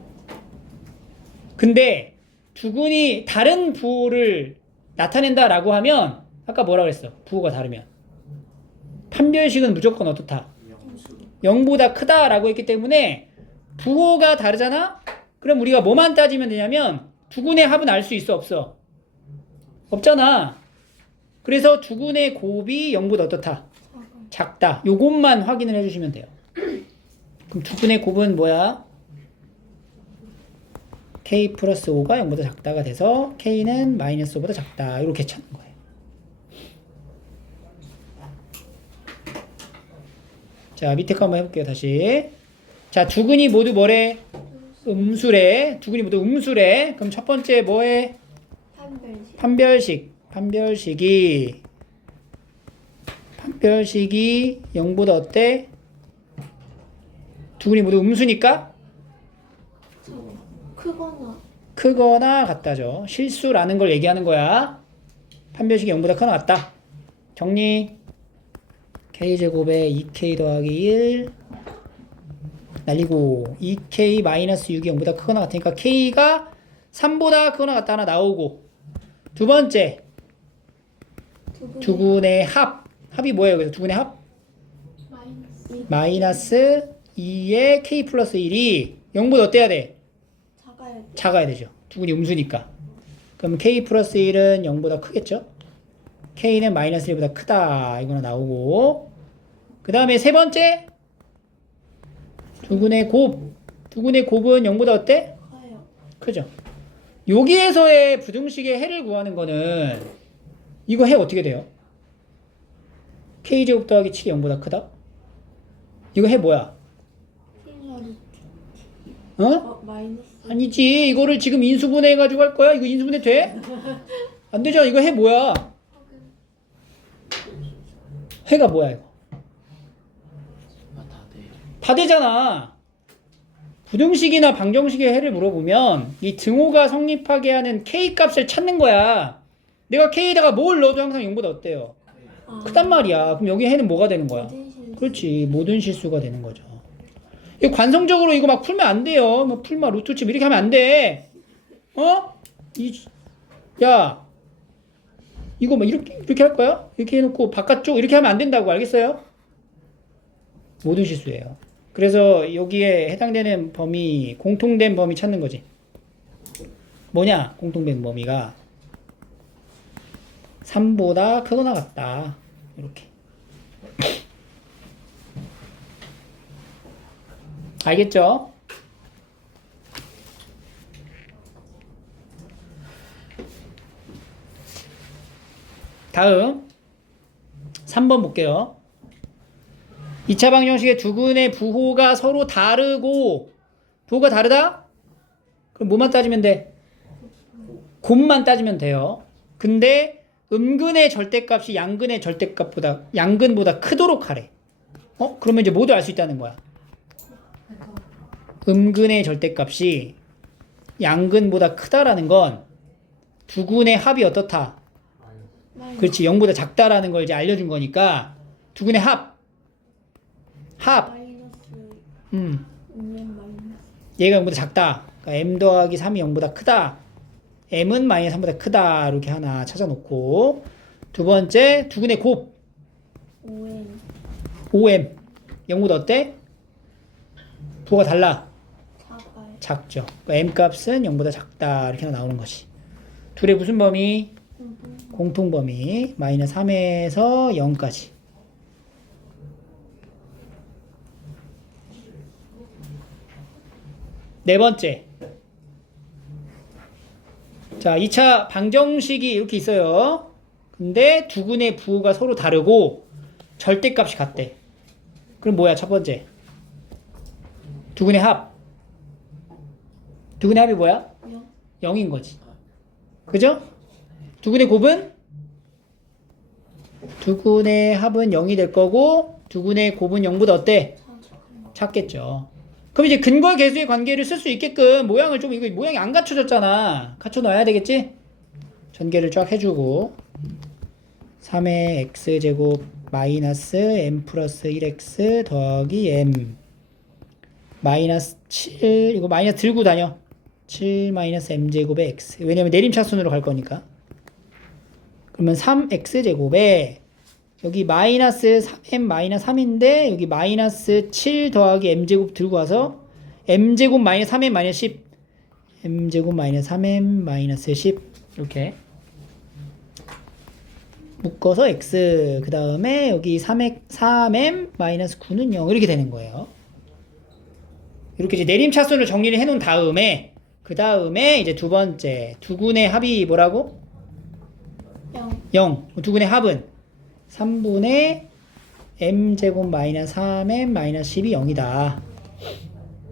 근데 두 근이 다른 부호를 나타낸다라고 하면 아까 뭐라 그랬어? 부호가 다르면 판별식은 무조건 어떻다? 0보다 크다라고 했기 때문에 부호가 다르잖아? 그럼 우리가 뭐만 따지면 되냐면 두 근의 합은 알 수 있어 없어? 없잖아. 그래서 두 근의 곱이 0보다 어떻다? 작다. 요것만 확인을 해주시면 돼요. 그럼 두근의 곱은 뭐야? k 플러스 5가 0보다 작다가 돼서 k는 마이너스 5보다 작다. 이렇게 찾는 거예요. 자, 밑에 거 한번 해볼게요. 다시. 자, 두근이 모두 뭐래? 음수래. 두근이 모두 음수래. 그럼 첫 번째 뭐해? 판별식. 판별식이 0보다 어때? 두근이 모두 음수니까 크거나 크거나 같다죠. 실수라는 걸 얘기하는 거야. 판별식이 0보다 크거나 같다. 정리. k제곱에 2k 더하기 1 날리고 2k 마이너스 6이 0보다 크거나 같으니까 k가 3보다 크거나 같다 하나 나오고, 두 번째 두근의 합이 뭐예요? 그래서 두근의 합 마이너스 2의 k 플러스 1이 0보다 어때야 돼? 작아야 되죠. 두근이 음수니까. 그럼 k 플러스 1은 0보다 크겠죠? k는 마이너스 1보다 크다. 이거나 나오고, 그 다음에 세 번째 두근의 곱은 0보다 어때? 커요. 크죠? 여기에서의 부등식의 해를 구하는 거는 이거 해 어떻게 돼요? k제곱 더하기 7이 0보다 크다? 이거 해 뭐야? 마이너스. 아니지. 이거를 지금 인수분해 해가지고 할 거야? 이거 인수분해 돼? 안 되죠. 이거 해 뭐야? 해가 뭐야 이거? 다 되잖아. 부등식이나 방정식의 해를 물어보면 이 등호가 성립하게 하는 k 값을 찾는 거야. 내가 k에다가 뭘 넣어도 항상 0보다 어때요? 크단 말이야. 그럼 여기 해는 뭐가 되는 거야? 그렇지. 모든 실수가 되는 거죠. 이거 관성적으로 이거 막 풀면 안 돼요. 뭐 풀마 루트칩 이렇게 하면 안 돼. 야, 이거 막 이렇게 할 거야? 이렇게 해놓고 바깥쪽 이렇게 하면 안 된다고. 알겠어요? 모든 실수예요. 그래서 여기에 해당되는 범위, 공통된 범위 찾는 거지. 뭐냐? 공통된 범위가 3보다 크거나 같다. 이렇게. 알겠죠? 다음 3번 볼게요. 2차 방정식의 두근의 부호가 서로 다르고, 부호가 다르다? 그럼 뭐만 따지면 돼? 곱만 따지면 돼요. 근데 음근의 절대값이 양근보다 크도록 하래. 그러면 이제 모두 알 수 있다는 거야. 음근의 절대값이 양근보다 크다라는 건 두근의 합이 어떻다? 그렇지. 0보다 작다라는 걸 이제 알려준 거니까 두근의 합. 마이너스 얘가 0보다 작다. 그러니까 m 더하기 3이 0보다 크다. m은 마이너스 3보다 크다. 이렇게 하나 찾아놓고, 두 번째 두근의 곱 5m 0보다 어때? 부호가 달라. 작죠. 그러니까 m 값은 0보다 작다. 이렇게 하나 나오는 거지. 둘의 무슨 범위? 공통범위. 마이너스 3에서 0까지. 네 번째. 자, 2차 방정식이 이렇게 있어요. 근데 두근의 부호가 서로 다르고 절대값이 같대. 그럼 뭐야? 첫 번째. 두근의 합. 두근의 합이 뭐야? 0인 거지. 그죠? 두근의 곱은? 두근의 합은 0이 될 거고, 두근의 곱은 0보다 어때? 작겠죠. 그럼 이제 근과 계수의 관계를 쓸 수 있게끔 모양을 좀, 이거 모양이 안 갖춰졌잖아. 갖춰 놔야 되겠지? 전개를 쫙 해주고, 3의 x제곱 마이너스 m 플러스 1x 더하기 m 마이너스 7, 이거 마이너스 들고 다녀. 7 마이너스 m제곱의 x. 왜냐면 내림차순으로 갈 거니까. 그러면 3x제곱에 여기 마이너스 3m 마이너스 3인데 여기 마이너스 7 더하기 m제곱 들고 와서 m제곱 마이너스 3m 마이너스 10 m제곱 마이너스 3m 마이너스 10 이렇게. 묶어서 x 그 다음에 여기 3m 마이너스 9는 0 이렇게 되는 거예요. 이렇게 이제 내림차순을 정리를 해놓은 다음에 그 다음에 이제 두 번째 두근의 합이 뭐라고? 0. 0. 두근의 합은 3분의 m제곱 마이너스 3m 마이너스 10이 0이다.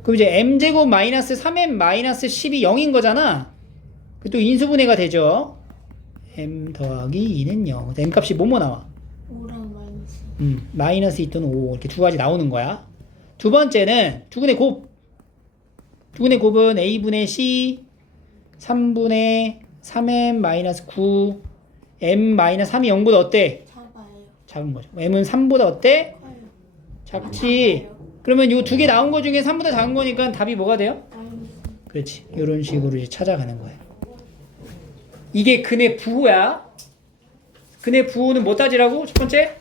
그럼 이제 m제곱 마이너스 3m 마이너스 10이 0인 거잖아. 또 인수분해가 되죠. m 더하기 2는 0. m 값이 뭐뭐 나와? 5랑 마이너스. 마이너스 2 또는 5 이렇게 두 가지 나오는 거야. 두 번째는 두근의 곱. 두근의 곱은 a분의 c 3분의 3m 마이너스 9 m 마이너스 3이 0보다 어때? 작아요. 작은 거죠. m은 3보다 어때? 커요. 작지. 그러면 이 두 개 나온 거 중에 3보다 작은 거니까 답이 뭐가 돼요? 마이너스. 그렇지. 이런 식으로 이제 찾아가는 거예요. 이게 근의 부호야. 근의 부호는 뭐 따지라고? 첫 번째?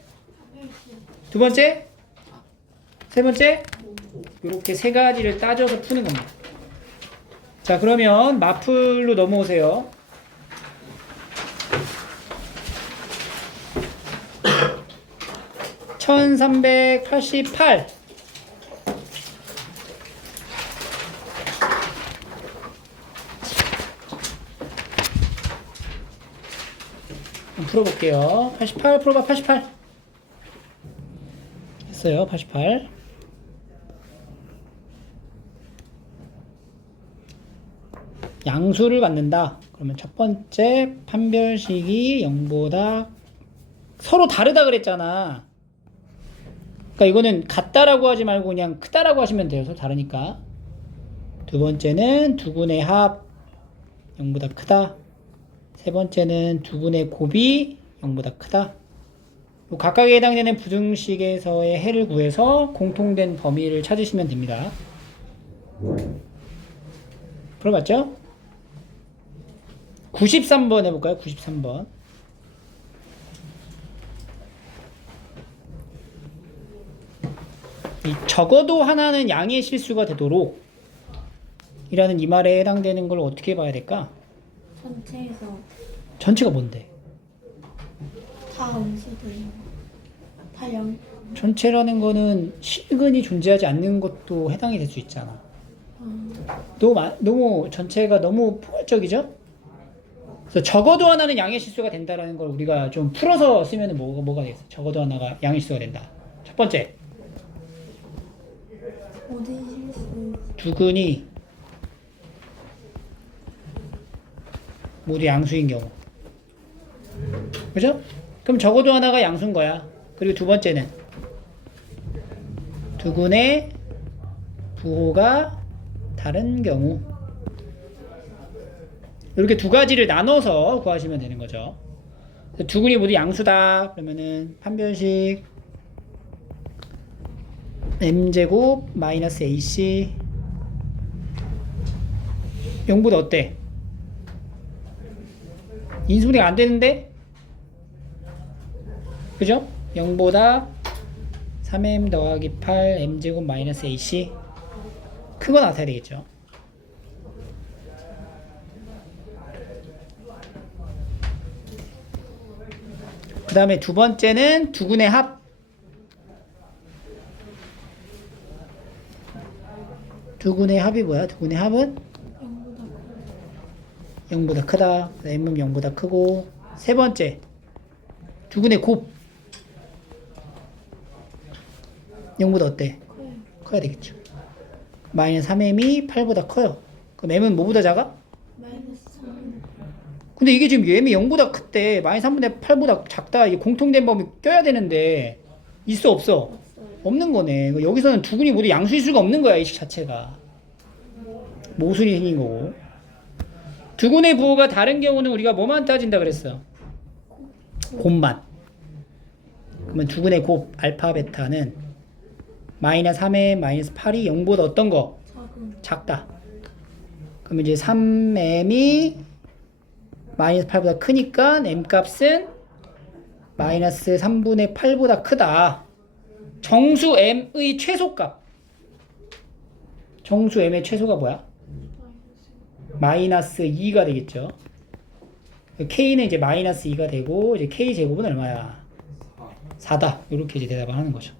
두 번째? 세 번째? 이렇게 세 가지를 따져서 푸는 겁니다. 자, 그러면 마플로 넘어오세요. (1388) 풀어볼게요. 88 풀어봐. 88 했어요. 88 양수를 갖는다. 그러면 첫 번째 판별식이 0보다 서로 다르다 그랬잖아. 그러니까 이거는 같다라고 하지 말고 그냥 크다라고 하시면 돼요. 서로 다르니까. 두 번째는 두근의 합 0보다 크다. 세 번째는 두근의 곱이 0보다 크다. 각각에 해당되는 부등식에서의 해를 구해서 공통된 범위를 찾으시면 됩니다. 풀어봤죠? 93번 해볼까요? 93번. 이 적어도 하나는 양의 실수가 되도록 이라는 이 말에 해당되는 걸 어떻게 봐야 될까? 전체에서 전체가 뭔데? 다 음수들이 다 0. 전체라는 거는 실근이 존재하지 않는 것도 해당이 될 수 있잖아. 너무 전체가 너무 포괄적이죠? 그래서 적어도 하나는 양의 실수가 된다라는 걸 우리가 좀 풀어서 쓰면 뭐가 되겠어? 적어도 하나가 양의 실수가 된다. 첫 번째, 모든 실수. 두근이 모두 양수인 경우. 그죠? 그럼 적어도 하나가 양수인 거야. 그리고 두 번째는 두근의 부호가 다른 경우. 이렇게 두 가지를 나눠서 구하시면 되는 거죠. 두근이 모두 양수다. 그러면은 판별식 m제곱 마이너스 ac 0보다 어때? 인수분해가 안 되는데? 그죠? 0보다 3m 더하기 8 m제곱 마이너스 ac 크거 나타야 되겠죠. 그 다음에 두 번째는 두근의 합. 두근의 합이 뭐야? 두근의 합은 0보다 크다. m은 0보다 크고. 세 번째 두근의 곱 0보다 어때? 커요. 커야 되겠죠. 마이너스 3m이 8보다 커요. 그럼 m은 뭐보다 작아? 마이너스 3. 근데 이게 지금 m이 0보다 크대. 마이너스 3분의 8보다 작다. 이게 공통된 범위 껴야 되는데 있어 없어? 없어요. 없는 거네. 여기서는 두근이 모두 양수일 수가 없는 거야. 이 식 자체가. 모순이 생긴 거고. 두근의 부호가 다른 경우는 우리가 뭐만 따진다 그랬어? 곱만. 그러면 두근의 곱 알파 베타는 마이너스 3에 마이너스 8이 0보다 어떤 거? 작은. 작다. 그럼 이제 3m이 마이너스 8보다 크니까 m값은 마이너스 3분의 8보다 크다. 정수 m의 최소값. 정수 m의 최소가 뭐야? 마이너스 2가 되겠죠. k는 이제 마이너스 2가 되고 이제 k 제곱은 얼마야? 4다. 이렇게 이제 대답을 하는 거죠.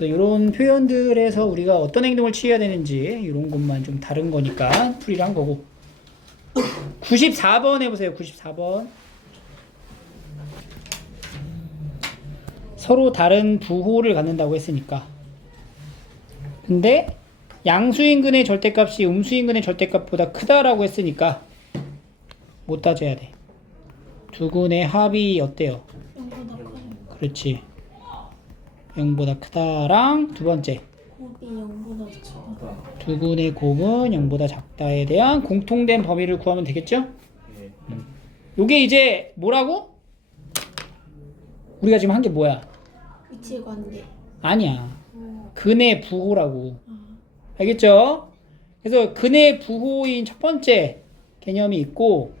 이런 표현들에서 우리가 어떤 행동을 취해야 되는지 이런 것만 좀 다른 거니까 풀이를 한 거고. 94번 해보세요. 94번. 서로 다른 부호를 갖는다고 했으니까. 근데 양수인근의 절대값이 음수인근의 절대값보다 크다라고 했으니까 못 따져야 돼. 두 근의 합이 어때요? 0보다 커요. 그렇지. 0보다 크다랑 두 번째 곱이 0보다 작다. 두 근의 곱은 0보다 작다에 대한 공통된 범위를 구하면 되겠죠? 요게 이제 뭐라고? 우리가 지금 한 게 뭐야? 위치 관계. 아니야. 근의 부호라고. 알겠죠? 그래서 근의 부호인 첫 번째 개념이 있고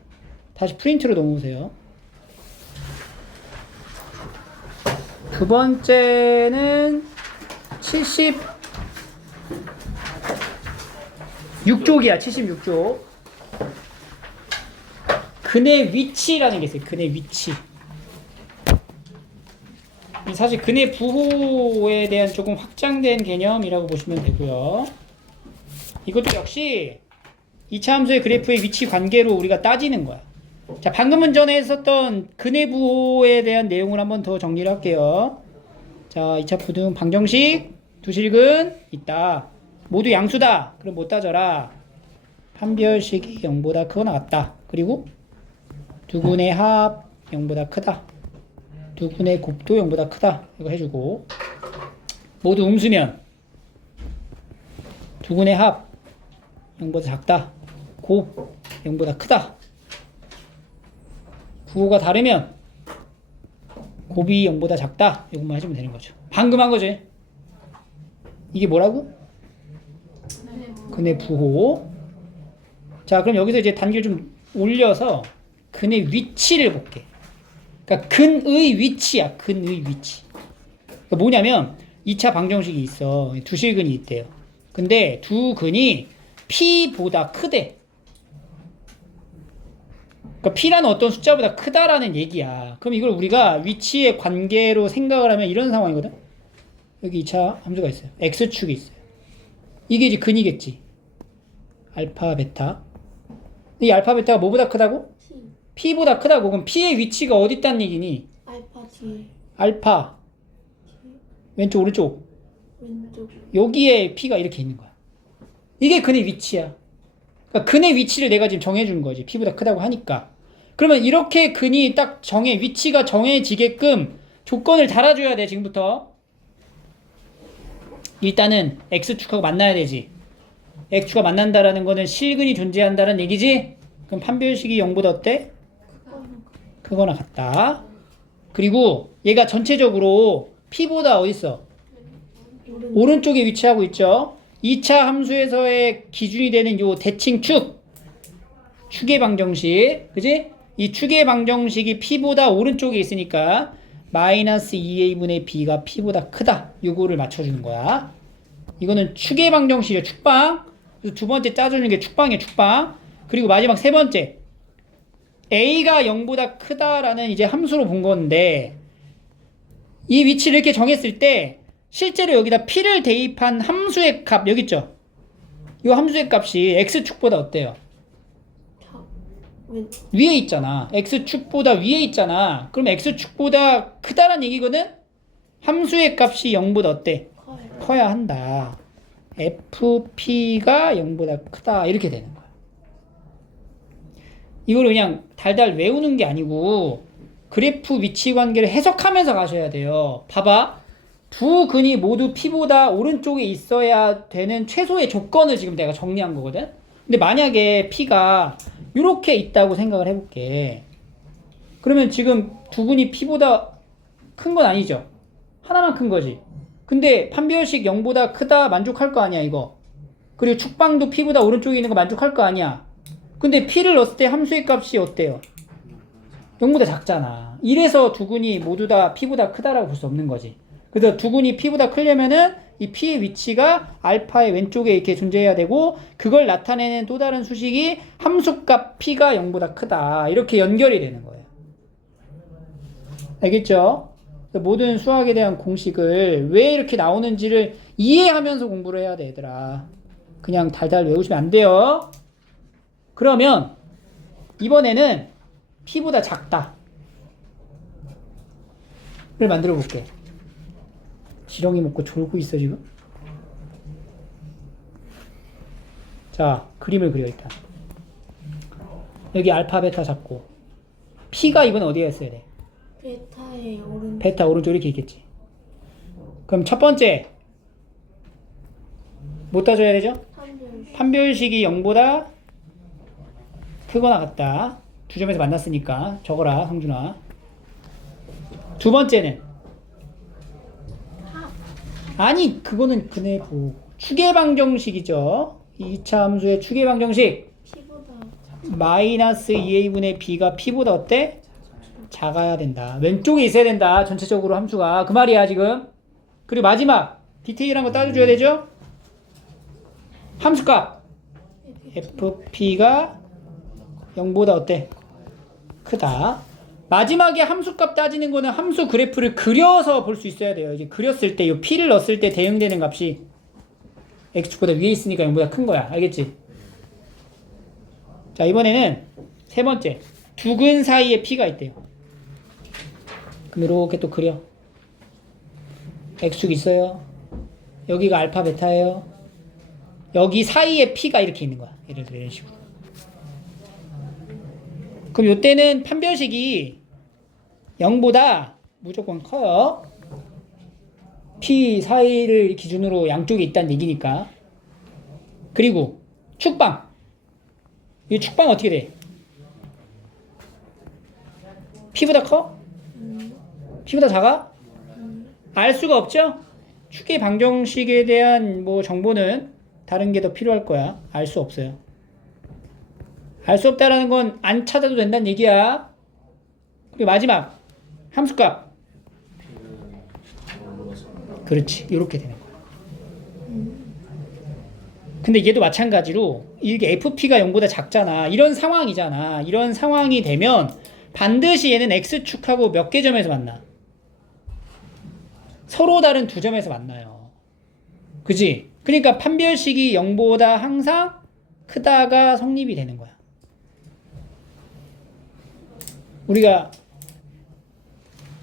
다시 프린트로 넘어오세요. 두 번째는 76쪽이야. 76쪽. 근의 위치라는 게 있어요. 근의 위치. 사실 근의 부호에 대한 조금 확장된 개념이라고 보시면 되고요. 이것도 역시 2차 함수의 그래프의 위치 관계로 우리가 따지는 거야. 자, 방금은 전에 했었던 근의 부호에 대한 내용을 한번 더 정리를 할게요. 자, 2차 부등 방정식, 두실근 있다. 모두 양수다. 그럼 못 따져라. 판별식이 0보다 크거나 같다. 그리고 두 근의 합 0보다 크다. 두 근의 곱도 0보다 크다. 이거 해주고 모두 음수면 두 근의 합 0보다 작다. 곱 0보다 크다. 부호가 다르면 곱이 0보다 작다. 이것만 해주면 되는 거죠. 방금 한 거지. 이게 뭐라고? 근의 부호. 자, 그럼 여기서 이제 단계를 좀 올려서 근의 위치를 볼게. 그러니까 근의 위치야. 근의 위치. 그러니까 뭐냐면 2차 방정식이 있어. 두실근이 있대요. 근데 두 근이 P보다 크대. 그러니까 P라는 어떤 숫자보다 크다라는 얘기야. 그럼 이걸 우리가 위치의 관계로 생각을 하면 이런 상황이거든. 여기 2차 함수가 있어요. X축이 있어요. 이게 이제 근이겠지. 알파, 베타. 이 알파, 베타가 뭐보다 크다고? P보다 크다고. 그럼 P의 위치가 어디 있다는 얘기니? 알파 뒤에. 알파. 왼쪽, 오른쪽. 왼쪽. 여기에 P가 이렇게 있는 거야. 이게 근의 위치야. 그러니까 근의 위치를 내가 지금 정해주는 거지. P보다 크다고 하니까. 그러면 이렇게 근이 딱 위치가 정해지게끔 조건을 달아줘야 돼, 지금부터. 일단은 X축하고 만나야 되지. X축과 만난다라는 거는 실근이 존재한다는 얘기지? 그럼 판별식이 0보다 어때? 크거나 같다. 그리고 얘가 전체적으로 P보다 어딨어? 오른쪽에 위치하고 있죠? 2차 함수에서의 기준이 되는 요 대칭축. 축의 방정식. 그지? 이 축의 방정식이 P보다 오른쪽에 있으니까 마이너스 2a분의 b가 P보다 크다. 요거를 맞춰주는 거야. 이거는 축의 방정식이야. 축방. 그래서 두 번째 짜주는 게 축방이야. 축방. 그리고 마지막 세 번째. a가 0보다 크다라는 이제 함수로 본 건데 이 위치를 이렇게 정했을 때 실제로 여기다 p를 대입한 함수의 값 여기 있죠? 이 함수의 값이 x축보다 어때요? 위에 있잖아. x축보다 위에 있잖아. 그럼 x축보다 크다란 얘기거든? 함수의 값이 0보다 어때? 커야 한다. fp가 0보다 크다. 이렇게 되는 거야. 이걸 그냥 달달 외우는 게 아니고 그래프 위치 관계를 해석하면서 가셔야 돼요. 봐봐. 두 근이 모두 P보다 오른쪽에 있어야 되는 최소의 조건을 지금 내가 정리한 거거든? 근데 만약에 P가 이렇게 있다고 생각을 해볼게. 그러면 지금 두 근이 P보다 큰 건 아니죠? 하나만 큰 거지. 근데 판별식 0보다 크다 만족할 거 아니야, 이거. 그리고 축방도 P보다 오른쪽에 있는 거 만족할 거 아니야. 근데 P를 넣었을 때 함수의 값이 어때요? 0보다 작잖아. 이래서 두 근이 모두 다 P보다 크다라고 볼 수 없는 거지. 그래서 두근이 P보다 크려면은 이 P의 위치가 알파의 왼쪽에 이렇게 존재해야 되고 그걸 나타내는 또 다른 수식이 함수값 P가 0보다 크다. 이렇게 연결이 되는 거예요. 알겠죠? 모든 수학에 대한 공식을 왜 이렇게 나오는지를 이해하면서 공부를 해야 돼, 얘들아. 그냥 달달 외우시면 안 돼요. 그러면 이번에는 P보다 작다 를 만들어 볼게. 지렁이 먹고 졸고 있어 지금. 자, 그림을 그려. 일단 여기 알파 베타 잡고 P가 이번 어디에 있어야 돼? 베타의 오른쪽. 베타 오른쪽 이렇게 있겠지. 그럼 첫 번째 뭐 따져야 되죠? 판별. 판별식이 0보다 크거나 같다. 두 점에서 만났으니까 적어라, 성준아. 두 번째는 아니 그거는 근해부 추계방정식이죠. 2차 함수의 추계방정식. P보다 마이너스 2a분의 b가 p보다 어때? 작아야 된다. 왼쪽에 있어야 된다. 전체적으로 함수가. 그 말이야 지금. 그리고 마지막 디테일한 거 따져줘야 되죠. 함수값 fp가 0보다 어때? 크다. 마지막에 함수값 따지는 거는 함수 그래프를 그려서 볼 수 있어야 돼요. 이제 그렸을 때 이 p를 넣었을 때 대응되는 값이 x축보다 위에 있으니까 0보다 큰 거야. 알겠지? 자, 이번에는 세 번째 두근 사이에 p가 있대요. 그럼 이렇게 또 그려. x축 있어요. 여기가 알파 베타예요. 여기 사이에 p가 이렇게 있는 거야. 예를 들어 이런 식으로. 그럼 이때는 판별식이 0보다 무조건 커요. p 사이를 기준으로 양쪽에 있다는 얘기니까. 그리고 축방. 이 축방 어떻게 돼? p보다 커? p보다 작아? 알 수가 없죠? 축의 방정식에 대한 뭐 정보는 다른 게 더 필요할 거야. 알 수 없어요. 알 수 없다라는 건 안 찾아도 된다는 얘기야. 그리고 마지막 함수값. 그렇지. 이렇게 되는 거야. 근데 얘도 마찬가지로 이게 FP가 0보다 작잖아. 이런 상황이잖아. 이런 상황이 되면 반드시 얘는 X축하고 몇 개 점에서 만나? 서로 다른 두 점에서 만나요. 그지? 그러니까 판별식이 0보다 항상 크다가 성립이 되는 거야. 우리가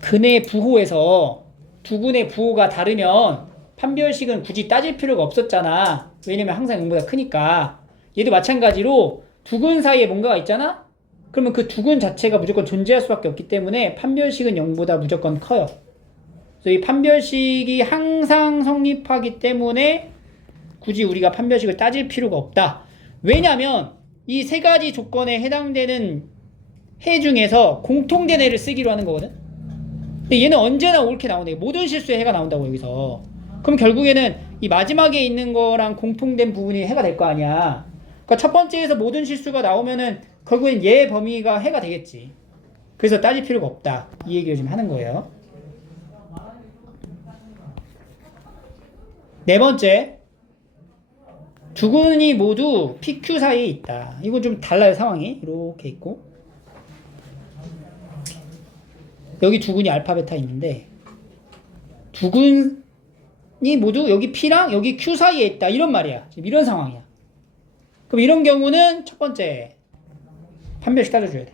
근의 부호에서 두근의 부호가 다르면 판별식은 굳이 따질 필요가 없었잖아. 왜냐면 항상 0보다 크니까. 얘도 마찬가지로 두근 사이에 뭔가가 있잖아? 그러면 그 두근 자체가 무조건 존재할 수밖에 없기 때문에 판별식은 0보다 무조건 커요. 그래서 이 판별식이 항상 성립하기 때문에 굳이 우리가 판별식을 따질 필요가 없다. 왜냐면 이 세 가지 조건에 해당되는 해 중에서 공통된 해를 쓰기로 하는 거거든. 근데 얘는 언제나 옳게 나오네. 모든 실수에 해가 나온다고 여기서. 그럼 결국에는 이 마지막에 있는 거랑 공통된 부분이 해가 될 거 아니야. 그러니까 첫 번째에서 모든 실수가 나오면은 결국엔 얘 범위가 해가 되겠지. 그래서 따질 필요가 없다. 이 얘기를 지금 하는 거예요. 네 번째, 두근이 모두 PQ 사이에 있다. 이건 좀 달라요, 상황이. 이렇게 있고 여기 두근이 알파 베타 있는데 두근이 모두 여기 P랑 여기 Q 사이에 있다. 이런 말이야. 지금 이런 상황이야. 그럼 이런 경우는 첫 번째 판별식 따져줘야 돼.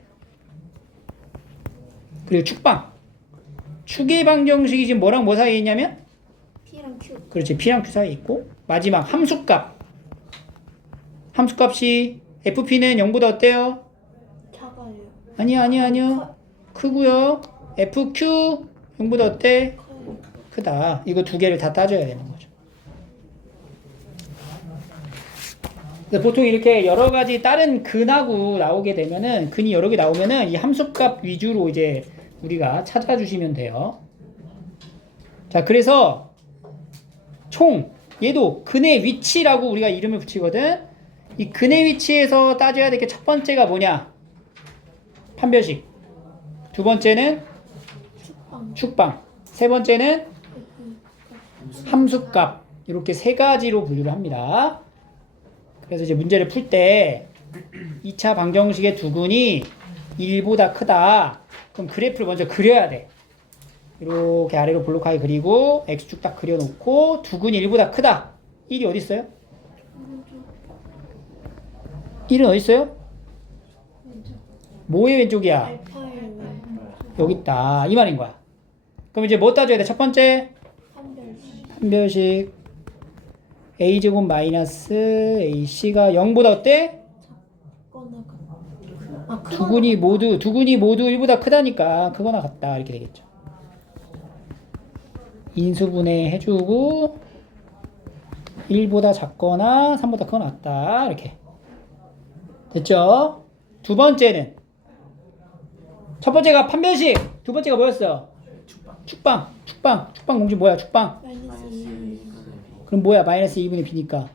그리고 축방. 축의 방정식이 지금 뭐랑 뭐 사이에 있냐면 P랑 Q. 그렇지. P랑 Q 사이에 있고 마지막 함수값. 함수값이 FP는 0보다 어때요? 작아요. 아니요. 크고요. FQ 0보다 어때? 커요. 크다. 이거 두 개를 다 따져야 되는 거죠. 보통 이렇게 여러 가지 다른 근하고 나오게 되면은 근이 여러 개 나오면은 이 함수값 위주로 이제 우리가 찾아주시면 돼요. 자, 그래서 총 얘도 근의 위치라고 우리가 이름을 붙이거든. 이 근의 위치에서 따져야 될 게 첫 번째가 뭐냐? 판별식. 두 번째는 축방. 축방. 세 번째는 함수값 이렇게 세 가지로 분류를 합니다. 그래서 이제 문제를 풀 때 2차 방정식의 두근이 1보다 크다. 그럼 그래프를 먼저 그려야 돼. 이렇게 아래로 볼록하게 그리고 x축 딱 그려놓고 두근이 1보다 크다. 1이 어디 있어요? 1은 어디 있어요? 뭐의 왼쪽이야? 알파의 왼. 여기 있다. 이 말인 거야. 그럼 이제 뭐 따져야 돼? 첫 번째 판별식. 판별식 a제곱 마이너스 ac가 0보다 어때? 거나 아, 두근이 모두 1보다 크다니까 크거나 같다 이렇게 되겠죠. 인수분해 해주고 1보다 작거나 3보다 크거나 같다 이렇게 됐죠? 두 번째는 첫 번째가 판별식, 두 번째가 뭐였어? 축방 공식 뭐야? 축방. 마이너스 2. 그럼 뭐야? 마이너스 2분의 b니까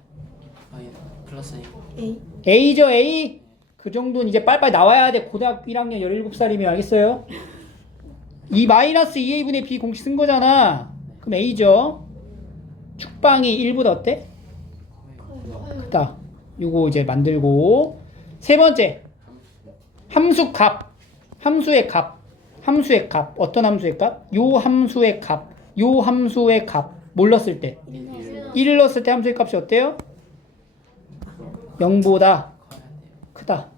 플러스 A. a죠 a. 그 정도는 이제 빨리빨리 나와야 돼. 고등학교 1학년 17살이면 알겠어요? 이 마이너스 2a분의 b 공식 쓴 거잖아. 그럼 a죠. 축방이 1보다 어때? 크다. 요거 이제 만들고 세 번째 함수 값. 함수의 값. 어떤 함수의 값? 요 함수의 값. 뭘 넣었을 때? 1을 넣었을 때 함수의 값이 어때요? 0보다 크다.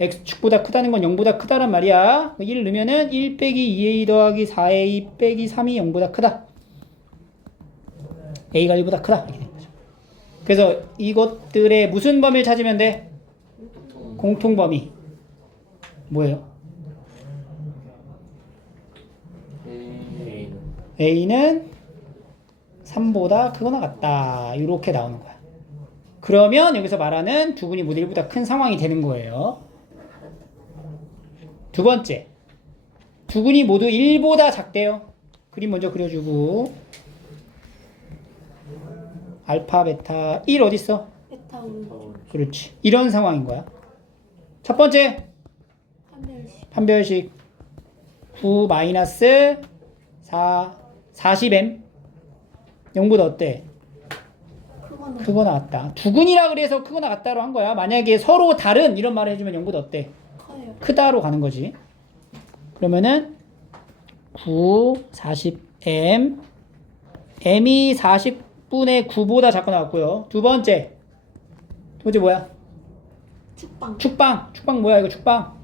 x축보다 크다는 건 0보다 크다란 말이야. 1을 넣으면은 1 빼기 2a 더하기 4a 빼기 3이 0보다 크다. a가 1보다 크다. 이렇게 되는 거죠. 그래서 이것들의 무슨 범위를 찾으면 돼? 공통범위. 뭐예요? a는 3보다 크거나 같다. 이렇게 나오는 거야. 그러면 여기서 말하는 두근이 모두 1보다 큰 상황이 되는 거예요. 두 번째, 두근이 모두 1보다 작대요. 그림 먼저 그려주고 알파, 베타, 1 어딨어? 베타 오른쪽. 그렇지. 이런 상황인 거야. 첫 번째, 판별식. 판별식 9 마이너스 4, 40m 0보다 어때? 크거나. 크거나 같다. 두근이라 그래서 크거나 같다로 한 거야. 만약에 서로 다른 이런 말을 해주면 0보다 어때? 커요. 크다로 가는 거지. 그러면은 9, 40m m이 40분의 9보다 작거나 같고요. 두 번째 뭐야? 축방 뭐야 이거 축방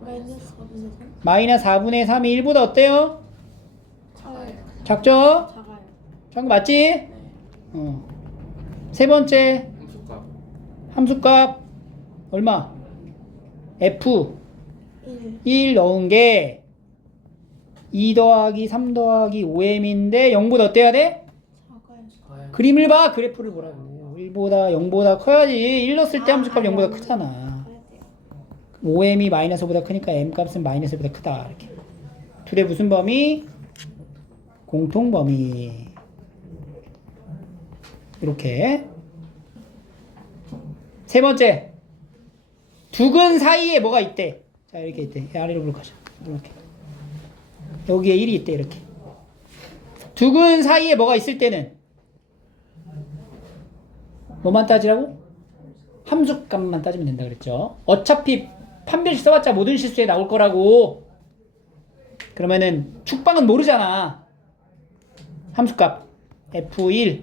마이너스 4분의 3. 마이너스 4분의 3이 1보다 어때요? 커요. 작죠? 작아요. 작은 거 맞지? 세 번째 함수값 얼마? f 1 넣은 게 2 더하기 3 더하기 5m인데 0보다 어때야 돼? 작아요. 그림을 봐. 그래프를 보라고. 1보다 0보다 커야지. 1 넣었을 때 함수값 0보다 크잖아. 가야 돼요. 5m이 마이너스 5보다 크니까 m값은 마이너스 5보다 크다. 이렇게. 둘의 무슨 범위? 공통범위. 이렇게. 세 번째. 두근 사이에 뭐가 있대? 자, 이렇게 있대. 아래로 불러가자. 이렇게. 여기에 1이 있대. 이렇게. 두근 사이에 뭐가 있을 때는 뭐만 따지라고? 함수값만 따지면 된다 그랬죠. 어차피 판별식 써봤자 모든 실수에 나올 거라고. 그러면은 축방은 모르잖아. 함수값 F1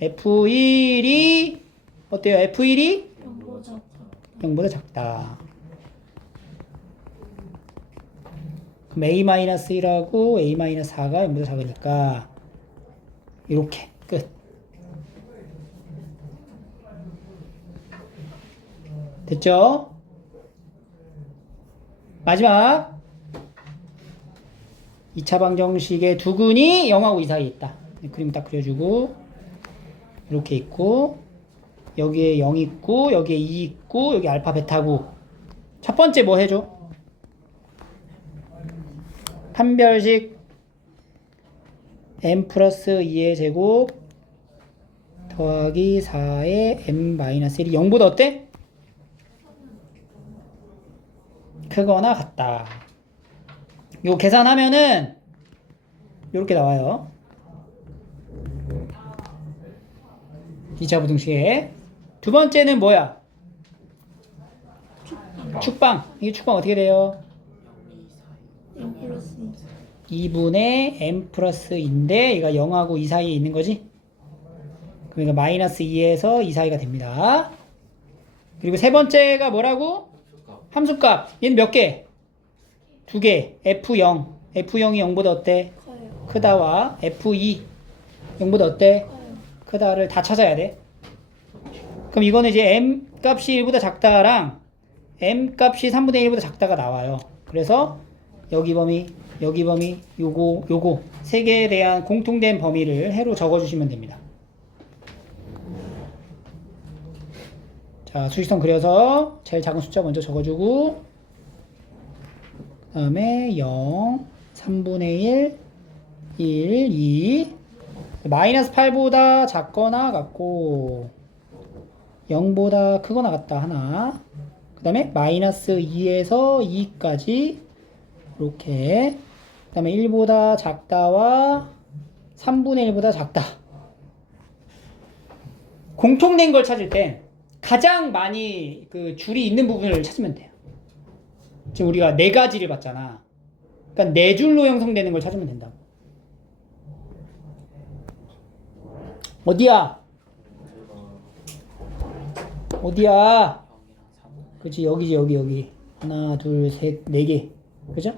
F1이 어때요? F1이 0보다 작다. 그럼 A-1하고 A-4가 0보다 작으니까 이렇게 끝. 됐죠? 마지막 2차 방정식의 두근이 0하고 2 사이에 있다. 그림 딱 그려주고 이렇게 있고 여기에 0 있고 여기에 2 있고 여기 알파 베타고 첫 번째 뭐 해줘? 판별식 m 플러스 2의 제곱 더하기 4의 m 마이너스 1이 0보다 어때? 크거나 같다. 요 계산하면은 이렇게 나와요. 2차 부등식에. 두 번째는 뭐야? 축방. 이게 축방 어떻게 돼요? 0 플러스 2. 2분의 m 플러스 2인데 얘가 0하고 2 사이에 있는 거지? 그러니까 마이너스 2에서 2 사이가 됩니다. 그리고 세 번째가 뭐라고? 함수값. 얘는 몇 개? 2개. F0. F0이 0보다 어때? 커요. 크다와 F2. 0보다 어때? 커요. 크다를 다 찾아야 돼. 그럼 이거는 이제 m 값이 1보다 작다랑 m 값이 3분의 1보다 작다가 나와요. 그래서 여기 범위, 여기 범위, 요거 세 개에 대한 공통된 범위를 해로 적어주시면 됩니다. 자, 수직선 그려서 제일 작은 숫자 먼저 적어주고 그 다음에 0, 3분의 1, 1, 2 마이너스 8보다 작거나 같고 0보다 크거나 같다 하나 그 다음에 마이너스 2에서 2까지 이렇게 그 다음에 1보다 작다와 3분의 1보다 작다. 공통된 걸 찾을 땐 가장 많이 그 줄이 있는 부분을 찾으면 돼요. 지금 우리가 네 가지를 봤잖아. 그러니까 네 줄로 형성되는 걸 찾으면 된다고. 어디야? 어디야? 그치, 여기지, 여기. 하나, 둘, 셋, 네 개. 그죠?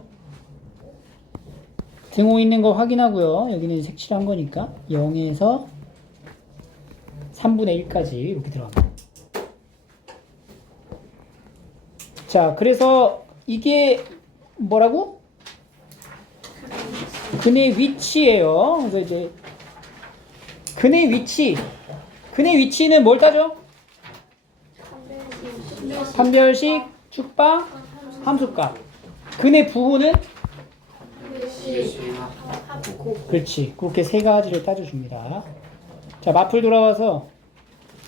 등호 있는 거 확인하고요. 여기는 색칠한 거니까 0에서 3분의 1까지 이렇게 들어갑니다. 자, 그래서 이게 뭐라고? 근의 위치예요. 그래서 이제 근의 위치는 뭘 따져? 판별식, 축방, 함수값. 근의 부호는? 그렇지. 그렇게 세 가지를 따져줍니다. 자, 마플 돌아와서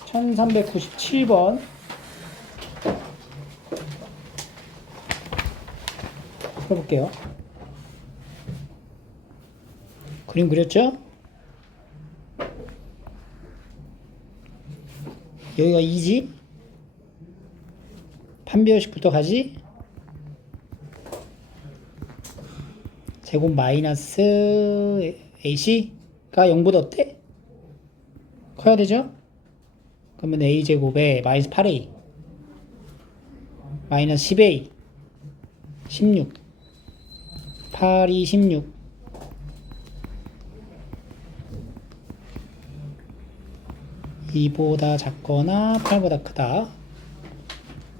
1397번 풀어볼게요. 그림 그렸죠? 여기가 2지? 판별식부터 가지? 제곱 마이너스 AC가 0보다 어때? 커야 되죠? 그러면 A제곱에 마이너스 8A 마이너스 10A 16 8이 16 2보다 작거나 8보다 크다.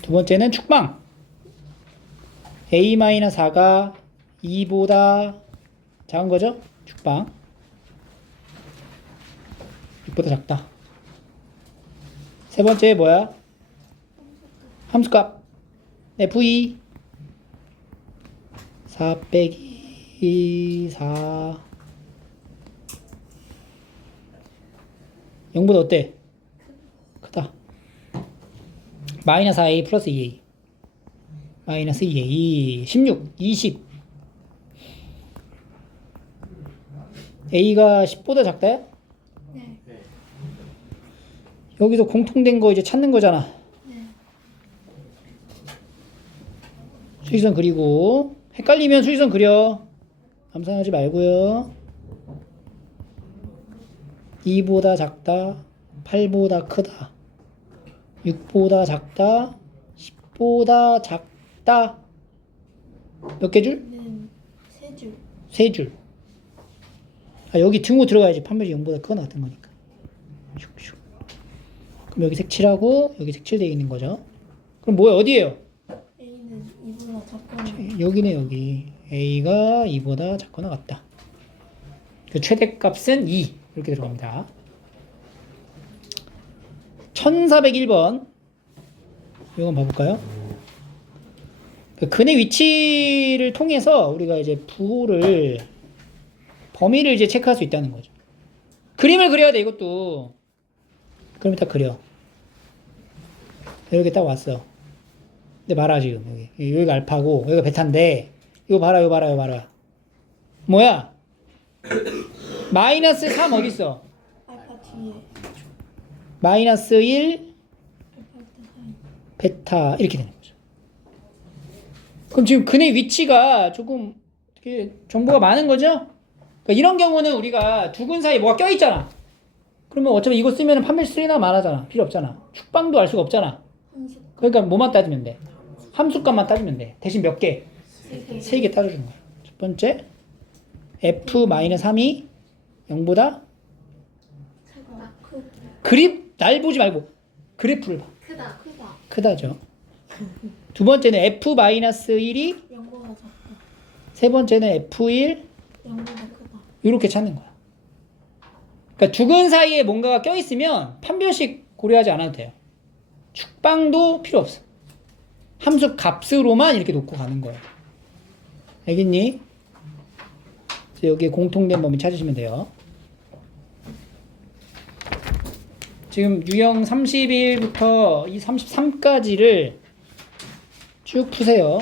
두 번째는 축방 A-4가 2보다 작은 거죠? 축방 6보다 작다. 세 번째 뭐야? 함수값 F2 4 빼기 4 0보다 어때? 크다. 마이너스 4a 플러스 2a 마이너스 2a 16 20 a가 10보다 작다야? 네. 여기서 공통된 거 이제 찾는 거잖아. 네. 수직선 그리고 헷갈리면 수직선 그려. 감상하지 말고요. 2보다 작다 8보다 크다 6보다 작다 10보다 작다 몇 개 줄? 는 3줄. 3줄. 아, 여기 등호 들어가야지. 판별이 0보다 크거나 같은 거니까. 슉슉. 그럼 여기 색칠하고 여기 색칠되어 있는 거죠. 그럼 뭐야? 어디에요? A는 2보다 작거나. 여기네. 여기 A가 2보다 작거나 같다. 그 최대값은 2 이렇게 들어갑니다. 1401번 이건 봐볼까요? 그 근의 위치를 통해서 우리가 이제 부호를 범위를 이제 체크할 수 있다는 거죠. 그림을 그려야 돼. 이것도 그럼 딱 그려. 이렇게 딱 왔어. 근데 봐라 지금 여기가 알파고 여기가 베타인데 이거 봐라 이거 봐라 이거 봐라. 뭐야? 마이너스 3 어디 있어? 알파 뒤에 마이너스 1 알파 때 사인. 베타 이렇게 되는 거죠. 그럼 지금 근의 위치가 조금 이렇게 정보가 많은 거죠? 그러니까 이런 경우는 우리가 두 근 사이에 뭐가 껴있잖아. 그러면 어차피 이거 쓰면 판별 쓰리나 말하잖아. 필요 없잖아. 축방도 알 수가 없잖아. 함수 그러니까 뭐만 따지면 돼? 함수값만 따지면 돼. 대신 몇 개? 3개. 3개 따져주는 거야. 첫 번째 f-3이 0보다 크다. 그립 날 보지 말고 그래프를 봐. 크다. 크다. 크다죠. 두 번째는 f-1이 0보다 작다. 세 번째는 f1 0보다 크다. 이렇게 찾는 거야. 그러니까 두 근 사이에 뭔가가 껴있으면 판별식 고려하지 않아도 돼요. 축방도 필요 없어. 함수 값으로만 이렇게 놓고 가는 거예요. 알겠니? 그래서 여기에 공통된 범위 찾으시면 돼요. 지금 유형 31부터 이 33까지를 쭉 푸세요.